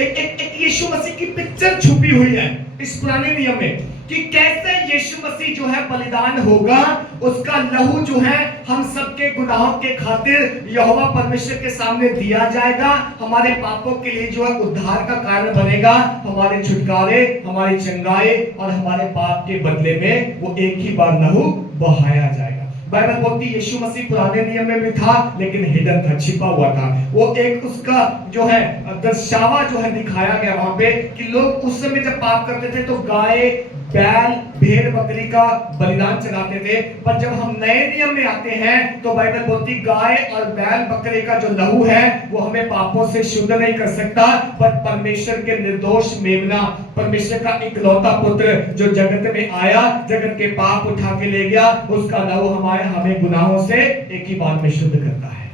एक यीशु मसीह की पिक्चर छुपी हुई है इस पुराने नियम में कि कैसे यीशु मसीह जो है बलिदान होगा, उसका लहू जो है हम सबके गुनाहों के खातिर यहोवा परमेश्वर के सामने दिया जाएगा, हमारे पापों के लिए जो है उद्धार का कारण बनेगा, हमारे छुटकारे, हमारी चंगाई और हमारे पाप के बदले में वो एक ही बार लहू बहाया जाएगा। बाइबल बोलती है यीशु मसीह पुराने नियम में भी था लेकिन हिडन था, छिपा हुआ था। वो एक उसका जो है दर्शावा जो है दिखाया गया वहां पे कि लोग उस समय जब पाप करते थे तो गाय, बैल, भेड़, बकरी का बलिदान चढ़ाते थे। पर जब हम नए नियम में आते हैं तो बाइबल बोलती गाय और बैल, बकरे का जो लहू है वो हमें पापों से शुद्ध नहीं कर सकता, पर परमेश्वर के निर्दोष मेमना, परमेश्वर का इकलौता पुत्र जो जगत में आया, जगत के पाप उठा के ले गया, उसका लहू हमें गुनाहों से एक ही बार में शुद्ध करता है।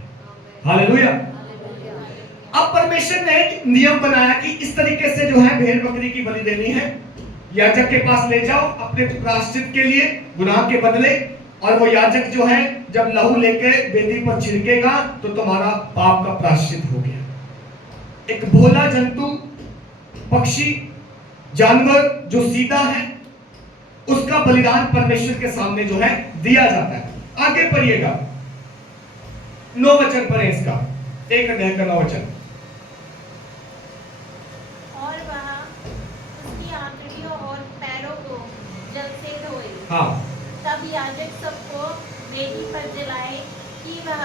हालेलुया। अब परमेश्वर ने नियम बनाया कि इस तरीके से जो है भेड़ बकरी की बलि देनी है, याजक के पास ले जाओ अपने प्रायश्चित के लिए, गुनाह के बदले, और वो याजक जो है जब लहू लेके वेदी पर छिड़केगा तो तुम्हारा पाप का प्रायश्चित हो गया। एक भोला जंतु, पक्षी, जानवर जो सीधा है, उसका बलिदान परमेश्वर के सामने जो है दिया जाता है। आगे पढ़िएगा, 9 वचन पढ़े इसका, 1 अध्याय का 9 वचन। और वह उसकी आंतड़ियों और पैरों को जल से धोए। हाँ। तब याजक सबको वेदी पर जलाए कि वह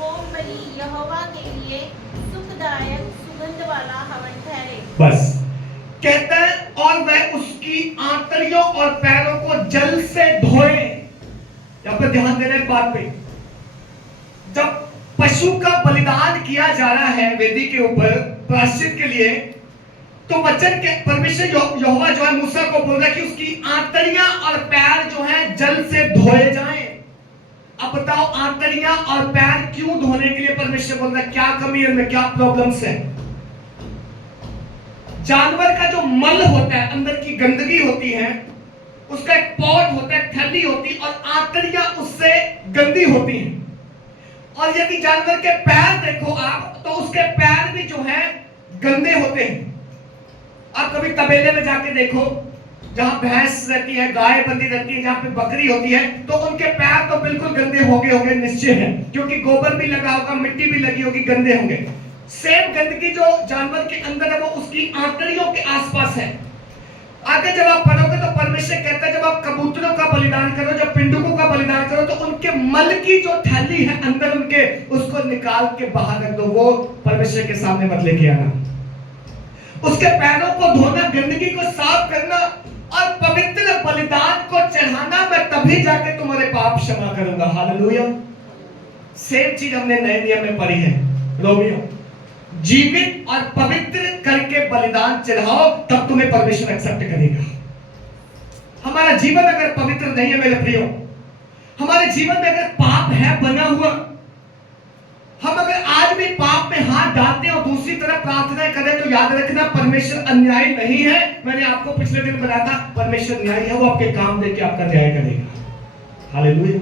होम बलि यहोवा के लिए सुखदायक सुगंध वाला हवन ठहरे। बस कहता है और वह उसकी आंतड़ियों और पैरों को जल से धोए। यहाँ पर ध्यान देना इस बात पे, जब पशु का बलिदान किया जा रहा है वेदी के ऊपर प्रायश्चित के लिए, तो वचन के परमेश्वर यहोवा जो है मूसा को बोल रहा है कि उसकी आंतड़ियां और पैर जो है जल से धोए जाएं। अब बताओ आंतड़ियां और पैर क्यों धोने के लिए परमेश्वर बोल रहा है? क्या कमी है उनमें, क्या प्रॉब्लम्स है? जानवर का जो मल होता है, अंदर की गंदगी होती है, उसका एक पॉट होता है, थैली होती, और आंतड़ियां उससे गंदी होती हैं। और यदि जानवर के पैर देखो आप, तो उसके पैर भी जो है गंदे होते हैं। आप कभी तबेले में जाके देखो, जहां भैंस रहती है, गाय बंधी रहती है, जहां पे बकरी होती है, तो उनके पैर तो बिल्कुल गंदे होंगे निश्चय है, क्योंकि गोबर भी लगा होगा, मिट्टी भी लगी होगी, गंदे होंगे। सेम गंदगी जो जानवर के अंदर है वो उसकी आंतड़ियों के आसपास है। आगे जब आप पढ़ोगे तो परमेश्वर कहता है जब आप कबूतरों का बलिदान करो, जब पिंडुकों का बलिदान करो, तो उनके मल की जो थैली है अंदर उनके, उसको निकाल के बाहर रख दो, वो परमेश्वर के सामने मत लेके आना। उसके पैरों को धोना, गंदगी को साफ करना और पवित्र बलिदान को चढ़ाना, मैं तभी जाके तुम्हारे पाप क्षमा करूंगा। हालेलुया। सेम चीज हमने नए नियम में पढ़ी है। रोमियो, जीवित और पवित्र करके बलिदान चढ़ाओ, तब तुम्हें परमेश्वर एक्सेप्ट करेगा। हमारा जीवन अगर पवित्र नहीं है मेरे प्रियो, हमारे जीवन में अगर पाप है बना हुआ, हम अगर आज भी पाप में हाथ डालते हैं और दूसरी तरफ प्रार्थना करें, तो याद रखना परमेश्वर अन्यायी नहीं है। मैंने आपको पिछले दिन बताया था, परमेश्वर न्यायी है, वो आपके काम देके आपका न्याय करेगा। हालेलुया।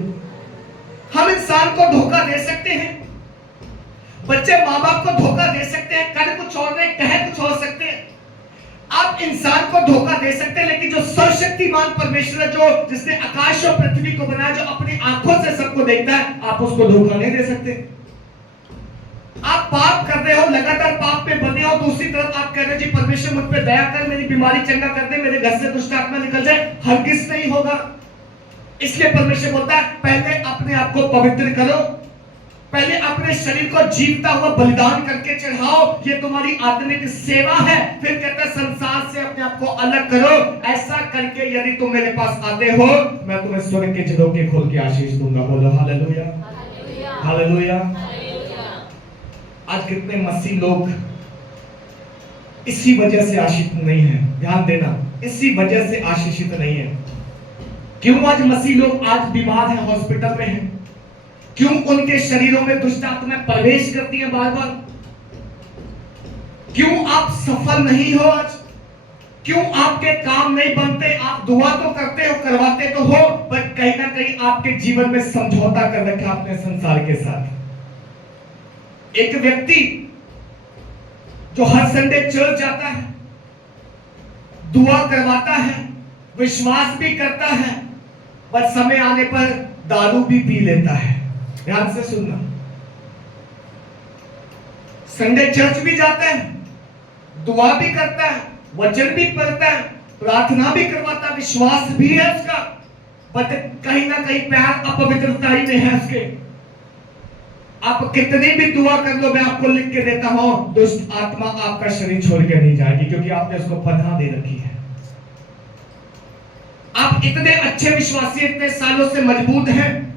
हम इंसान को धोखा दे सकते हैं, बच्चे माँ बाप को धोखा दे सकते हैं, कर कुछ और रहे, कह कुछ और सकते हैं। आप इंसान को धोखा दे सकते हैं, लेकिन जो सर्वशक्तिमान परमेश्वर है, जो जिसने आकाश और पृथ्वी को बनाया, जो अपनी आंखों से सबको देखता है, आप उसको धोखा नहीं दे सकते। आप पाप कर रहे हो, लगातार पाप में बंधे हो, दूसरी तरफ आप कह रहे हो जी परमेश्वर मुझ पे दया कर, मेरी बीमारी चंगा कर दे, मेरे घर से दुष्ट आत्मा निकल जाए, हरगिज नहीं होगा। इसलिए परमेश्वर बोलता है पहले अपने आप को पवित्र करो, पहले अपने शरीर को जीवता हुआ बलिदान करके चढ़ाओ, ये तुम्हारी आत्मिक सेवा है। फिर कहता है संसार से अपने आप को अलग करो, ऐसा करके यदि तुम मेरे पास आते हो, मैं तुम्हें स्वर्ग के झरोखे खोल के आशीष दूंगा। बोलो हालेलुया, हालेलुया। आज कितने मसीह लोग इसी वजह से आशीषित नहीं है, ध्यान देना, इसी वजह से आशीषित नहीं है। क्यों आज मसीह लोग आज बीमार हैं, हॉस्पिटल में हैं? क्यों उनके शरीरों में दुष्ट आत्माएं प्रवेश करती हैं बार बार? क्यों आप सफल नहीं हो आज? क्यों आपके काम नहीं बनते? आप दुआ तो करते हो, करवाते तो हो, पर कहीं ना कहीं आपके जीवन में समझौता कर रखा आपने संसार के साथ। एक व्यक्ति जो हर संडे चर्च जाता है, दुआ करवाता है, विश्वास भी करता है, पर समय आने पर दारू भी पी लेता है। ध्यान से सुनना, संडे चर्च भी जाता है, दुआ भी करता है, वचन भी पढ़ता है, प्रार्थना भी करवाता है, विश्वास भी है उसका, बट कहीं ना कहीं प्यार अपवित्रता ही में है उसके। आप कितनी भी दुआ कर लो, मैं आपको लिख के देता हूं, दुष्ट आत्मा आपका शरीर छोड़ के नहीं जाएगी, क्योंकि आपने उसको पनाह दे रखी है। आप इतने अच्छे विश्वासी, इतने सालों से मजबूत हैं,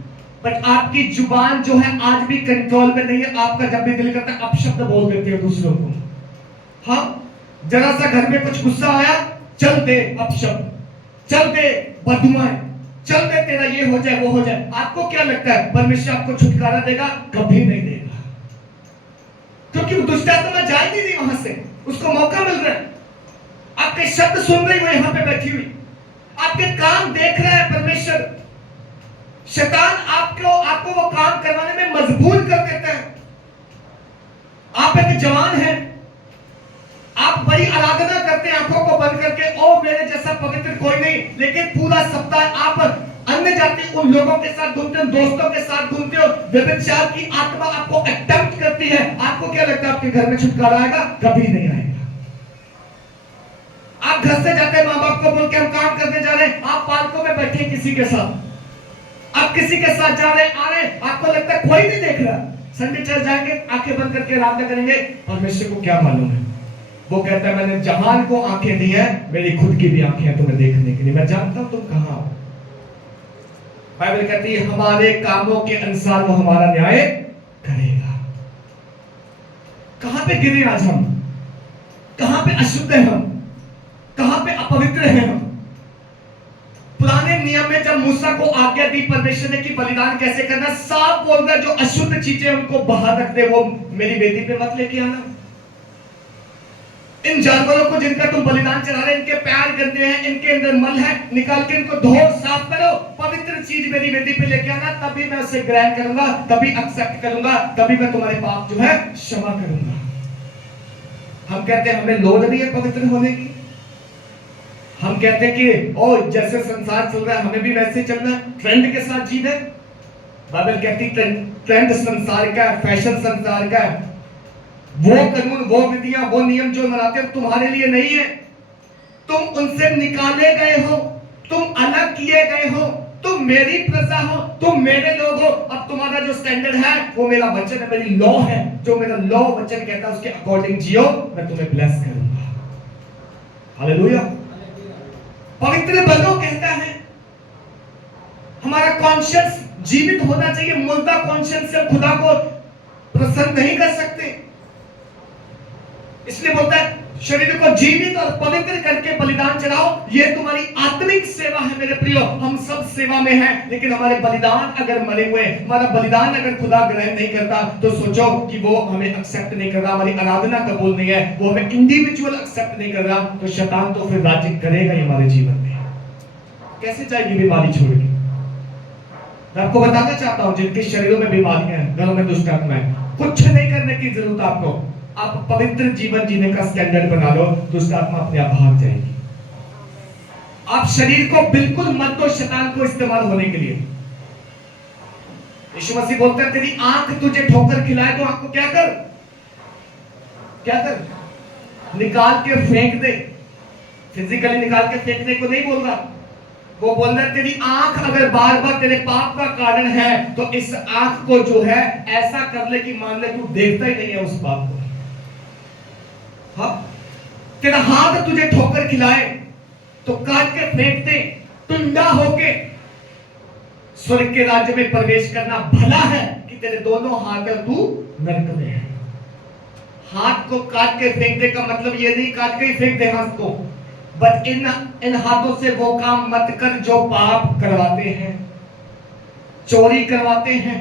बट आपकी जुबान जो है आज भी कंट्रोल में नहीं है। आपका जब भी दिल करता है अपशब्द बोल देते हो दूसरों को। हाँ, जरा सा घर में कुछ गुस्सा आया, चल दे अपशब्द, चल दे बदुआएं, चल दे तेरा ये हो जाए वो हो जाए। आपको क्या लगता है परमेश्वर आपको छुटकारा देगा? कभी नहीं देगा, क्योंकि वो दुष्ट आत्मा जा ही नहीं रही वहां से, उसको मौका मिल रहा है। आपके शब्द सुन रही वो यहां पे बैठी हुई, आपके काम देख रहा है परमेश्वर। शैतान आपको वो काम करवाने में मजबूर कर देता है। आप एक जवान हैं, आप बड़ी आराधना करते हैं आंखों को बंद करके, ओ मेरे जैसा पवित्र कोई नहीं, लेकिन पूरा सप्ताह आप अन्य जाति उन लोगों के साथ घूमते हो, दोस्तों के साथ घूमते हो, व्यभिचार की आत्मा आपको अटेम्प्ट करती है। आपको क्या लगता है आपके घर में छुटकारा आएगा? कभी नहीं आएगा। आप घर से जाते हैं, माँ बाप को बोल के हम काम करने जा रहे हैं, आप पार्कों में बैठे किसी के साथ, आप किसी के साथ जा रहे आ रहे, आपको लगता है कोई नहीं देख रहा। संडे चल जाएंगे, आंखें बंद करके आराधना करेंगे, परमेश्वर को क्या मालूम है? वो कहता है मैंने जहान को आंखें दी है, मेरी खुद की भी आंखें हैं तुम्हें देखने के लिए, मैं जानता हूं तुम कहां हो। बाइबल कहती है हमारे कामों के अनुसार वो हमारा न्याय करेगा। कहां पे गिरे आज हम? कहां पे अशुद्ध है हम? कहां पे अपवित्र है हम? पुराने नियम में जब मूसा को आज्ञा दी परमेश्वर ने कि बलिदान कैसे करना, साफ बोल रहा है जो अशुद्ध चीजें उनको बाहर रख दे, वो मेरी बेटी पे मत लेके आना। इन जानवरों को जिनका तुम बलिदान चढ़ा रहे, इनके पैर गंदे हैं, इनके अंदर मल है, निकाल के इनको धो साफ करो, पवित्र चीज मेरी बेटी पे लेके आना, तभी मैं उसे ग्रहण करूंगा, तभी एक्सेप्ट करूंगा, तभी मैं तुम्हारे पाप जो है क्षमा करूंगा। हम कहते हैं हमें लोड़ नहीं है पवित्र होने की, हम कहते हैं कि ओ जैसे संसार चल रहा है हमें भी वैसे चलना है, ट्रेंड के साथ जीना है। बाइबल कहती है ट्रेंड संसार का है, फैशन संसार का है। वो कानून, वो विधियां, वो नियम जो बनाते हैं तुम्हारे लिए नहीं है। तुम उनसे निकाले गए हो, तुम अलग किए गए हो, तुम मेरी प्रजा हो, तुम मेरे लोग हो। अब तुम्हारा जो स्टैंडर्ड है वो मेरा वचन है, मेरी लॉ है। जो मेरा लॉ वचन कहता है उसके अकॉर्डिंग जियो, मैं तुम्हें ब्लेस करूंगा। हालेलुया। पवित्र बनो कहता है हमारा कॉन्शियस जीवित होना चाहिए। मुर्दा कॉन्शियस से खुदा को प्रसन्न नहीं कर सकते, इसलिए बोलता है शरीर को जीवित और पवित्र करके बलिदान चढ़ाओ, ये तुम्हारी आत्मिक सेवा है। मेरे प्रियो, हम सब सेवा में हैं, लेकिन हमारे बलिदान अगर मरे हुए, हमारा बलिदान अगर खुदा ग्रहण नहीं करता तो सोचो कि वो हमें एक्सेप्ट नहीं कर रहा, हमारी आराधना कबूल नहीं है, वो हमें इंडिविजुअल एक्सेप्ट नहीं कर रहा, तो शैतान तो फिर राज्य करेगा ही हमारे जीवन में। कैसे जाएगी बीमारी छोड़ के? मैं आपको बताना चाहता हूं, जिनके शरीरों में बीमारियां हैं, घरों में दुष्ट आत्मा है, कुछ नहीं करने की जरूरत आपको। आप पवित्र जीवन जीने का स्टैंडर्ड बना लो, दुष्ट आत्मा अपने आप भाग जाएगी। आप शरीर को बिल्कुल मत दो शैतान को इस्तेमाल होने के लिए। यीशु मसीह बोलते हैं तेरी आंख तुझे ठोकर खिलाए तो आंख को क्या कर, क्या कर, निकाल के फेंक दे। फिजिकली निकाल के फेंकने को नहीं बोल रहा, वो बोल रहा है तेरी आंख अगर बार बार तेरे पाप का कारण है तो इस आंख को जो है ऐसा कर ले कि मान ले तू देखता ही नहीं है उस पाप को। हाँ, तेरा हाथ तुझे ठोकर खिलाए तो काट के फेंक दे। टुंडा होके स्वर्ग के राज्य में प्रवेश करना भला है कि तेरे दोनों हाथ तू नरक में है। हाथ को काट के फेंकने का मतलब ये नहीं काट के ही फेंक दे हाथ को, बट इन हाथों से वो काम मत कर जो पाप करवाते हैं, चोरी करवाते हैं,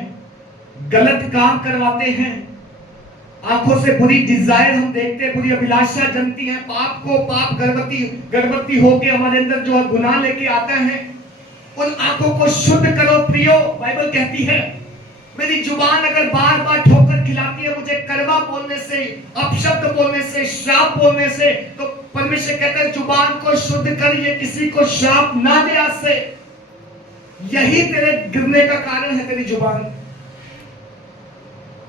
गलत काम करवाते हैं। आंखों से बुरी डिजायर हम देखते हैं, बुरी अभिलाषा जमती है, पाप को पाप गर्भवती होके हमारे अंदर जो है गुनाह लेके आता है। उन आंखों को शुद्ध करो प्रियो। बाइबल कहती है मेरी जुबान अगर बार बार ठोकर खिलाती है मुझे कड़वा बोलने से, अपशब्द बोलने से, श्राप बोलने से, तो परमेश्वर कहता है जुबान को शुद्ध कर, ये किसी को श्राप ना दे आज से। यही तेरे गिरने का कारण है, तेरी जुबान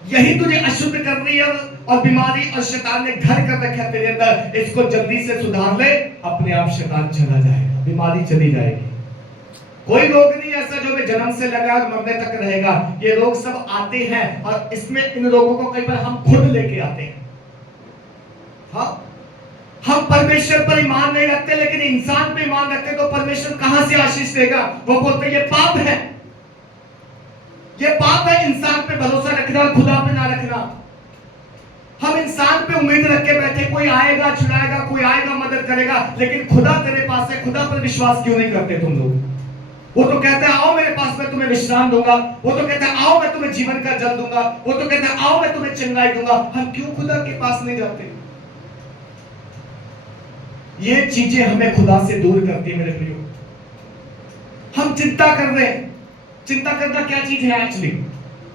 यही तुझे अशुद्ध कर रही है और बीमारी और शैतान ने घर कर रखा है तेरे अंदर। इसको जल्दी से सुधार ले, अपने आप शैतान चला जाएगा, बीमारी चली जाएगी। कोई रोग नहीं ऐसा जो में जन्म से लगा और मरने तक रहेगा। ये रोग सब आते हैं और इसमें इन रोगों को कई बार हम खुद लेके आते हैं। हाँ, हम परमेश्वर पर ईमान नहीं रखते लेकिन इंसान पे ईमान रखते तो परमेश्वर कहां से आशीष देगा? वो बोलते ये पाप है, ये पाप है इंसान पे भरोसा रखना और खुदा पे ना रखना। हम इंसान पे उम्मीद रख के बैठे, कोई आएगा छुड़ाएगा, कोई आएगा मदद करेगा, लेकिन खुदा तेरे पास है। खुदा पर विश्वास क्यों नहीं करते तुम लोग? वो तो कहता है आओ मेरे पास, मैं तुम्हें विश्राम दूंगा। वो तो कहता है आओ मैं तुम्हें जीवन का जल दूंगा। वो तो कहता है आओ मैं तुम्हें चंगाई दूंगा। हम क्यों खुदा के पास नहीं जाते? ये चीजें हमें खुदा से दूर करती है मेरे प्रियो। हम चिंता कर रहे हैं। चिंता करना क्या चीज है? एक्चुअली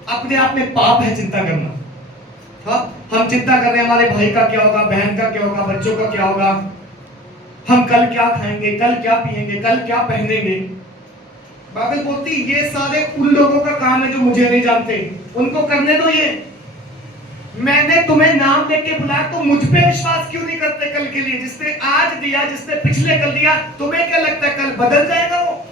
अपने आप में पाप है चिंता करना। हाँ, हम चिंता कर रहे हैं हमारे भाई का क्या होगा, बहन का क्या होगा, बच्चों का क्या होगा, हम कल क्या खाएंगे, कल क्या पिएंगे, कल क्या पहनेंगे। बाइबल बोलती ये सारे उन लोगों का काम है जो मुझे नहीं जानते, उनको करने दो। ये मैंने तुम्हें नाम लेके बुलाया तो मुझ पे विश्वास क्यों नहीं करते? कल के लिए जिसने आज दिया, जिसने पिछले कल दिया, तुम्हें क्या लगता है कल बदल जाएगा वो?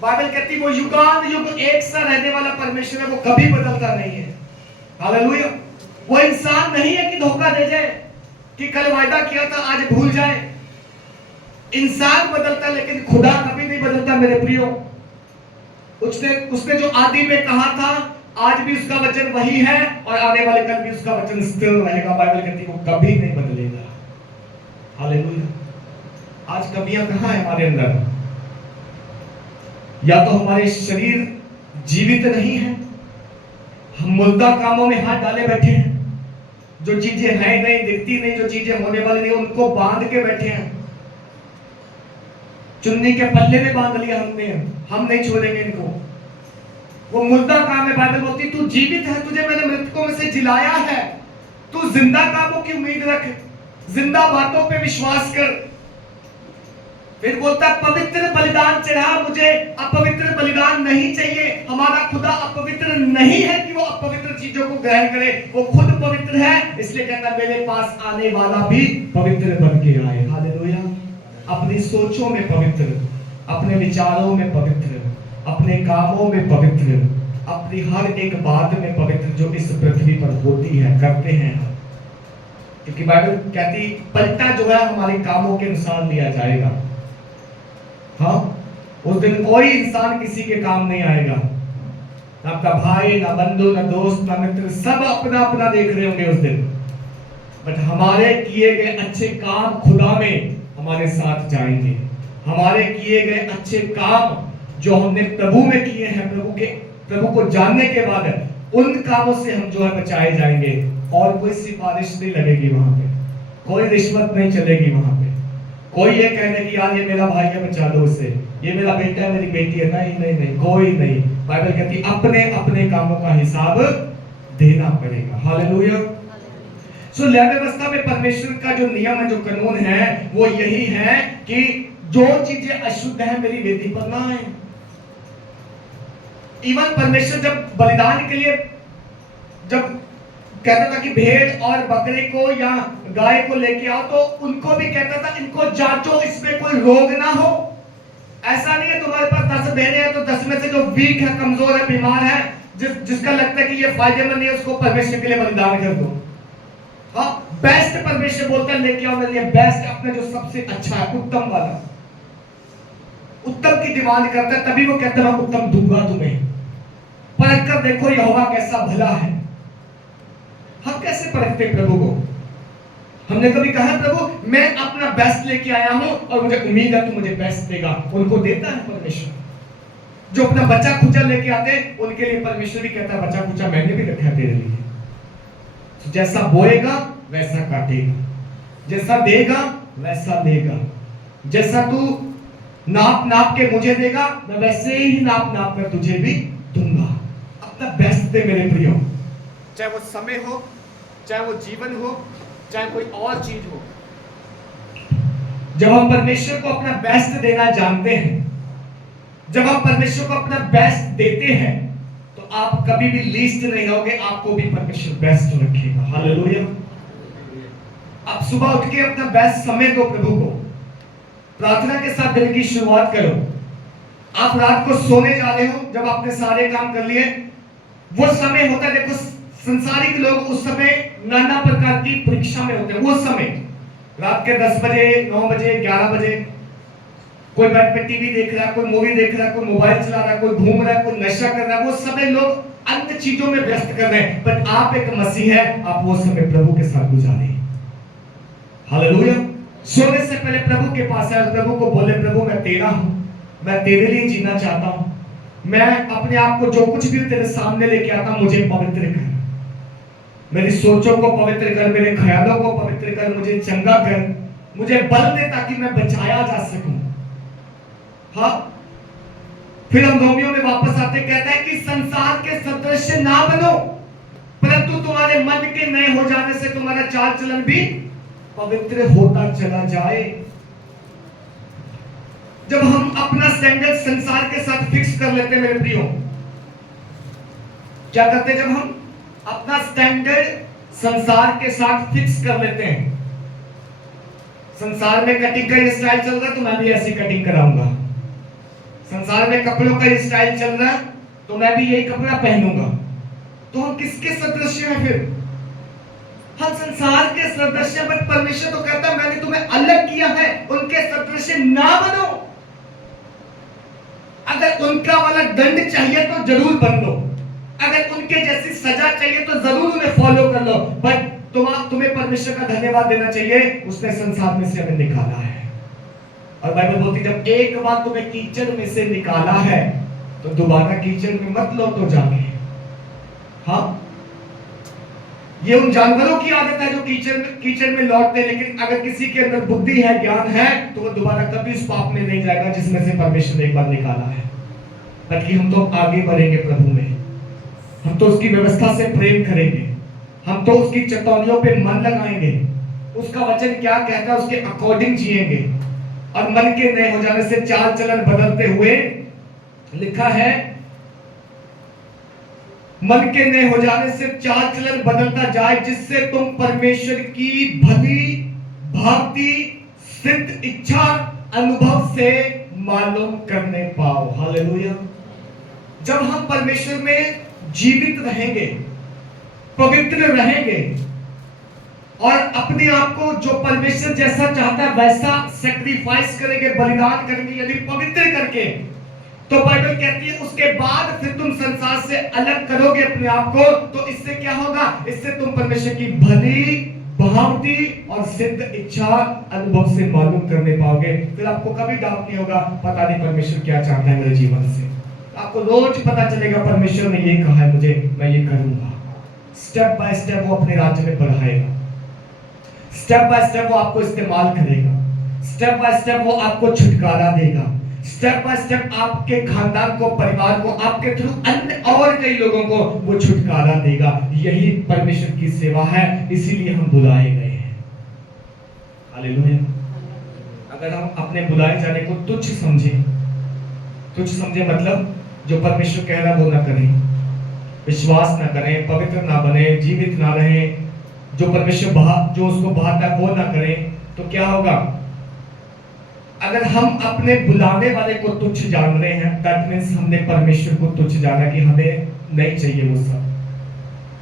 बाइबल कहती वो युगान युग एक सा रहने वाला परमेश्वर है, वो कभी बदलता नहीं है। हालेलुया। वो इंसान नहीं है कि धोखा दे जाए कि कल वायदा किया था आज भूल जाए। इंसान बदलता लेकिन खुदा कभी नहीं बदलता मेरे प्रियो। उसने जो आदि में कहा था आज भी उसका वचन वही है और आने वाले कल भी उसका वचन स्थिर रहेगा। बाइबल कहती है वो कभी नहीं बदलेगा। हालेलुया। आज कमियां कहां है हमारे अंदर? या तो हमारे शरीर जीवित नहीं है, हम मुर्दा कामों में हाथ डाले बैठे हैं, जो चीजें हैं नहीं, दिखती नहीं, जो चीजें होने वाली नहीं उनको बांध के बैठे हैं, चुन्नी के पल्ले में बांध लिया हमने, हम नहीं छोड़ेंगे इनको। वो मुर्दा काम है। बाइबल बोलती तू जीवित है, तुझे मैंने मृतकों में से जिलाया है। तू जिंदा कामों की उम्मीद रख, जिंदा बातों पे विश्वास कर। फिर बोलता है पवित्र बलिदान चढ़ा, मुझे अपवित्र बलिदान नहीं चाहिए। हमारा खुदा अपवित्र नहीं है कि वो अपवित्र चीजों को ग्रहण करे, वो खुद पवित्र है, इसलिए कहता है मेरे पास आने वाला भी पवित्र बन के आए। हालेलुया। अपनी सोचों में पवित्र, अपने विचारों में पवित्र, अपने कामों में पवित्र, अपनी हर एक बात में पवित्र जो इस पृथ्वी पर होती है करते हैं हम। क्योंकि बाइबल कहती पलटा जो है हमारे कामों के अनुसार लिया जाएगा। हाँ, उस दिन कोई इंसान किसी के काम नहीं आएगा, ना आपका भाई, ना बंधु, ना दोस्त, ना मित्र, सब अपना अपना देख रहे होंगे उस दिन। बट हमारे किए गए अच्छे काम खुदा में हमारे साथ जाएंगे। हमारे किए गए अच्छे काम जो हमने प्रभु में किए हैं, प्रभु को जानने के बाद उन कामों से हम जो है बचाए जाएंगे। और कोई सिफारिश नहीं लगेगी वहां पे, कोई रिश्वत नहीं चलेगी वहां पे, कोई ये कहने की यार ये मेरा भाई है बचा दो उससे, ये मेरा बेटा है मेरी बेटी है, नहीं नहीं नहीं, कोई नहीं। बाइबल कहती अपने अपने कामों का हिसाब देना पड़ेगा। हालेलुया। सो न्याय व्यवस्था में परमेश्वर का जो नियम है, जो कानून है, वो यही है कि जो चीजें अशुद्ध है मेरी वेदी पर ना आए। इवन परमेश्वर जब बलिदान के लिए जब कहता था कि भेड़ और बकरे को या गाय को लेके आओ, तो उनको भी कहता था इनको जांचो, इसमें कोई रोग ना हो। ऐसा नहीं है तुम्हारे पास 10 भेड़ें हैं तो 10 में से जो वीक है, कमजोर है, बीमार है, जिसका लगता है कि ये फायदेमंद नहीं है, उसको परमेश्वर के लिए बलिदान कर दो। हाँ, बेस्ट परमेश्वर बोलता है लेके आओ मेरे लिए बेस्ट, अपने जो सबसे अच्छा है, उत्तम वाला, उत्तम की डिमांड करता है। तभी वो कहता है मैं उत्तम दूंगा तुम्हें। परख कर देखो यहोवा कैसा भला है। हम कैसे परखते प्रभु को? हमने कभी कहा प्रभु मैं अपना बेस्ट लेके आया हूं और मुझे उम्मीद है तू मुझे बेस्ट देगा। उनको देता है परमेश्वर। जो अपना बच्चा खुचा लेके आते हैं उनके लिए परमेश्वर भी कहता है बच्चा खुचा मैंने भी रखा है तेरे लिए। तो जैसा बोएगा वैसा काटेगा, जैसा देगा वैसा लेगा, जैसा तू नाप नाप के मुझे देगा मैं वैसे ही नाप नाप कर तुझे भी दूंगा। अपना बेस्ट दे मेरे प्रियो, चाहे वो समय हो, चाहे वो जीवन हो, चाहे कोई और चीज हो। जब हम परमेश्वर को अपना बेस्ट देना जानते हैं, जब हम परमेश्वर को अपना बेस्ट देते हैं, तो आप कभी भी लीस्ट नहीं होगे, आपको भी परमेश्वर बेस्ट रखेगा। हालेलुया। आप सुबह उठ के अपना बेस्ट समय दो प्रभु को, प्रार्थना के साथ दिन की शुरुआत करो। आप रात को सोने जा रहे हो, जब आपने सारे काम कर लिए, वो समय होता है, देखो संसारिक लोग उस समय नाना प्रकार की परीक्षा में होते हैं। वो समय रात के 10 बजे, 9 बजे, 11 बजे, कोई बेड पे टीवी देख रहा है, कोई मूवी देख रहा है, कोई मोबाइल चला रहा है, कोई घूम रहा है, कोई नशा कर रहा है। वो समय लोग अन्य चीजों में व्यस्त कर रहे हैं, बट आप एक मसीह है, आप वो समय प्रभु के साथ गुजारें। हालेलुया। सोने से पहले प्रभु के पास आए और प्रभु को बोले प्रभु मैं तेरा हूं, मैं तेरे लिए जीना चाहता हूं, मैं अपने आप को जो कुछ भी तेरे सामने लेके आता हूं मुझे पवित्र कर, मेरी सोचों को पवित्र कर, मेरे ख्यालों को पवित्र कर, मुझे चंगा कर, मुझे बल दे ताकि मैं बचाया जा सकूं। हाँ, फिर हम रोमियो में वापस आते कहता है कि संसार के सदृश ना बनो, परंतु तुम्हारे मन के नए हो जाने से तुम्हारा चाल चलन भी पवित्र होता चला जाए। जब हम अपना स्टैंडर्ड संसार के साथ फिक्स कर लेते हैं मेरे प्रियो, क्या करते हैं? जब हम अपना स्टैंडर्ड संसार के साथ फिक्स कर लेते हैं, संसार में कटिंग का ये स्टाइल चल रहा है तो मैं भी ऐसी कटिंग कराऊंगा, संसार में कपड़ों का ये स्टाइल चल रहा है तो मैं भी यही कपड़ा पहनूंगा। तो हम किसके सदृश हैं? फिर हम संसार के सदृश हैं, बट परमेश्वर तो कहता है मैंने तुम्हें अलग किया है, उनके सदृश ना बनो। अगर उनका वाला दंड चाहिए तो जरूर बन लो, अगर उनके जैसी सजा चाहिए तो जरूर उन्हें फॉलो कर लो, बट तुम्हें परमेश्वर का धन्यवाद देना चाहिए, उसने संसार में से हमें निकाला है। और बाइबल बोलती जब एक बार तुम्हें कीचड़ में से निकाला है तो दोबारा कीचड़ में मत लो तो जाके। हाँ, ये उन जानवरों की आदत है जो कीचड़ में लौटते हैं, लेकिन अगर किसी के अंदर बुद्धि है, ज्ञान है, तो वो दोबारा कभी उस पाप में नहीं जाएगा जिसमें से परमेश्वर ने एक बार निकाला है। बल्कि हम तो आगे बढ़ेंगे प्रभु में, हम तो उसकी व्यवस्था से प्रेम करेंगे, हम तो उसकी चेतावनियों पे मन लगाएंगे, उसका वचन क्या कहता है उसके अकॉर्डिंग जिएंगे। और मन के नए हो जाने से चाल चलन बदलते हुए, लिखा है मन के नए हो जाने से चाल चलन बदलता जाए, जिससे तुम परमेश्वर की भली भांति सिद्ध इच्छा अनुभव से मालूम करने पाओ। हालेलुया। जब हम परमेश्वर में जीवित रहेंगे, पवित्र रहेंगे और अपने आप को जो परमेश्वर जैसा चाहता है वैसा सैक्रिफाइस करेंगे, बलिदान करेंगे, यदि पवित्र करके, तो बाइबल कहती है उसके बाद फिर तुम संसार से अलग करोगे अपने आप को, तो इससे क्या होगा? इससे तुम परमेश्वर की भली भांति और सिद्ध इच्छा अनुभव से मालूम करने पाओगे। फिर आपको कभी डाउट नहीं होगा, पता नहीं परमेश्वर क्या चाहता है मेरे जीवन से। आपको रोज पता चलेगा परमेश्वर ने ये कहा है मुझे, मैं ये करूंगा। स्टेप बाय स्टेप वो अपने राज्य में बढ़ाएगा, स्टेप बाय स्टेप वो आपको इस्तेमाल करेगा, स्टेप बाय स्टेप वो आपको छुटकारा देगा, स्टेप बाय स्टेप आपके खानदान को, परिवार को, आपके थ्रू अन्य और कई लोगों को वो छुटकारा देगा। यही परमेश्वर की सेवा है, इसीलिए हम बुलाए गए हैं। हालेलुया। अगर हम अपने बुलाए जाने को तुच्छ समझें, मतलब जो परमेश्वर कह रहा है वो ना करें, विश्वास ना करें, पवित्र ना बने, जीवित ना रहें, जो परमेश्वर जो उसको भाता है वो ना करें, तो क्या होगा? अगर हम अपने बुलाने वाले को तुच्छ जान रहे हैं, दैट मींस हमने परमेश्वर को तुच्छ जाना कि हमें नहीं चाहिए वो सब,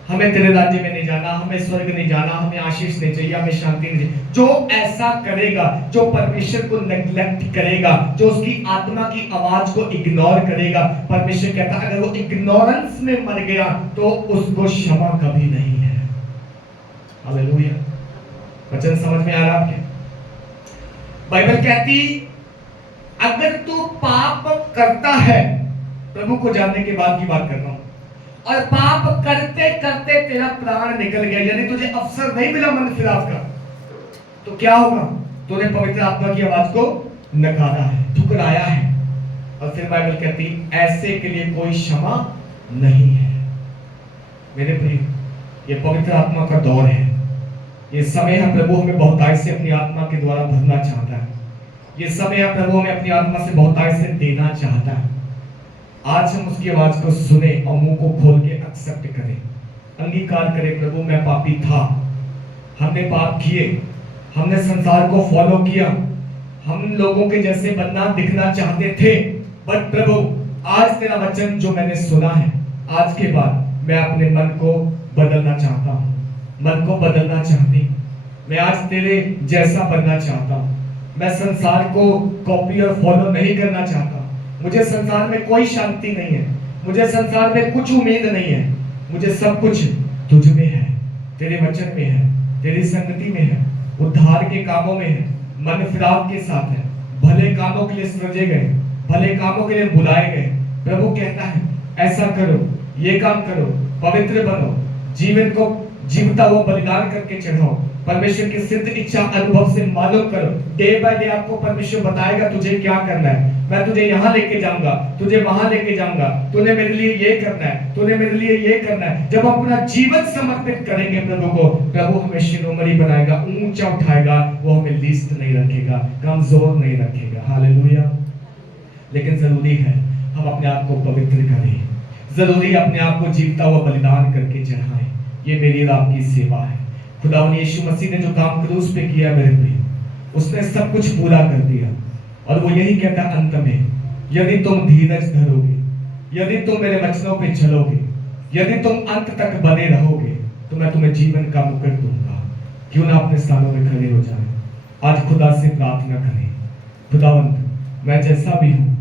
हमें तेरे राज्य में नहीं जाना, हमें स्वर्ग नहीं जाना, हमें आशीष नहीं चाहिए, हमें शांति नहीं चाहिए। जो ऐसा करेगा, जो परमेश्वर को नेग्लेक्ट करेगा, जो उसकी आत्मा की आवाज को इग्नोर करेगा, परमेश्वर कहता है अगर वो इग्नोरेंस में मर गया तो उसको क्षमा कभी नहीं है। हालेलुया। वचन समझ में आ रहा आपके? बाइबल कहती अगर तू पाप करता है, प्रभु को जानने के बाद की बात कर रहा हूं, और पाप करते करते तेरा प्राण निकल गया, यानी तुझे अवसर नहीं मिला मन फिराव का, तो क्या होगा? तूने पवित्र आत्मा की आवाज को नकारा है, ठुकराया है। और फिर बाइबल कहती ऐसे के लिए कोई क्षमा नहीं है। मेरे प्रिय, ये पवित्र आत्मा का दौर है, ये समय है प्रभु हमें बहुतायत से अपनी आत्मा के द्वारा भरना चाहता है। ये समय है प्रभु हमें अपनी आत्मा से बहुतायत से देना चाहता है। आज हम उसकी आवाज को सुने और मुंह को खोल के एक्सेप्ट करें, अंगीकार करें, प्रभु मैं पापी था, हमने पाप किए, हमने संसार को फॉलो किया, हम लोगों के जैसे बनना दिखना चाहते थे, बट प्रभु आज तेरा वचन जो मैंने सुना है, आज के बाद मैं अपने मन को बदलना चाहता हूँ, मन को बदलना चाहती हूँ, मैं आज तेरे जैसा बनना चाहता हूँ, मैं संसार को कॉपी और फॉलो नहीं करना चाहता, मुझे संसार में कोई शांति नहीं है, मुझे संसार में कुछ उम्मीद नहीं है, मुझे सब कुछ तुझ में है, तेरे वचन में है, तेरी संगति में है, उद्धार के कामों में है, मन फिराव के साथ है, भले कामों के लिए सृजे गए, भले कामों के लिए बुलाए गए। प्रभु कहता है ऐसा करो, ये काम करो, पवित्र बनो, जीवन को जीवता हुआ बलिदान करके चढ़ाओ, परमेश्वर की सिद्ध इच्छा अनुभव से मालूम करो। डे बाय डे आपको परमेश्वर बताएगा तुझे क्या करना है, मैं तुझे यहाँ लेके जाऊंगा, तुझे वहां लेके जाऊंगा, तूने मेरे लिए ये करना है, तूने मेरे लिए ये करना है। जब अपना जीवन समर्पित करेंगे प्रभु को, प्रभु हमें शिरोमणि बनाएगा, ऊंचा उठाएगा, वो हमें लीस्ट नहीं रखेगा, कमजोर नहीं रखेगा। हालेलुया। लेकिन जरूरी है हम अपने आप को पवित्र करें, जरूरी है अपने आप को जीवता हुआ बलिदान करके चढ़ाएं। ये मेरी और आपकी सेवा है। खुदावंद यीशु मसीह ने जो काम क्रूस पे किया मेरे प्रिय, उसने सब कुछ पूरा कर दिया, और वो यही कहता अंत में, यदि तुम धीरज धरोगे, यदि तुम मेरे वचनों पे चलोगे, यदि तुम अंत तक बने रहोगे, तो मैं तुम्हें जीवन का मुकुट दूंगा। क्यों ना अपने स्थानों में खड़े हो जाए, आज खुदा से प्रार्थना करें, खुदावंद मैं जैसा भी हूँ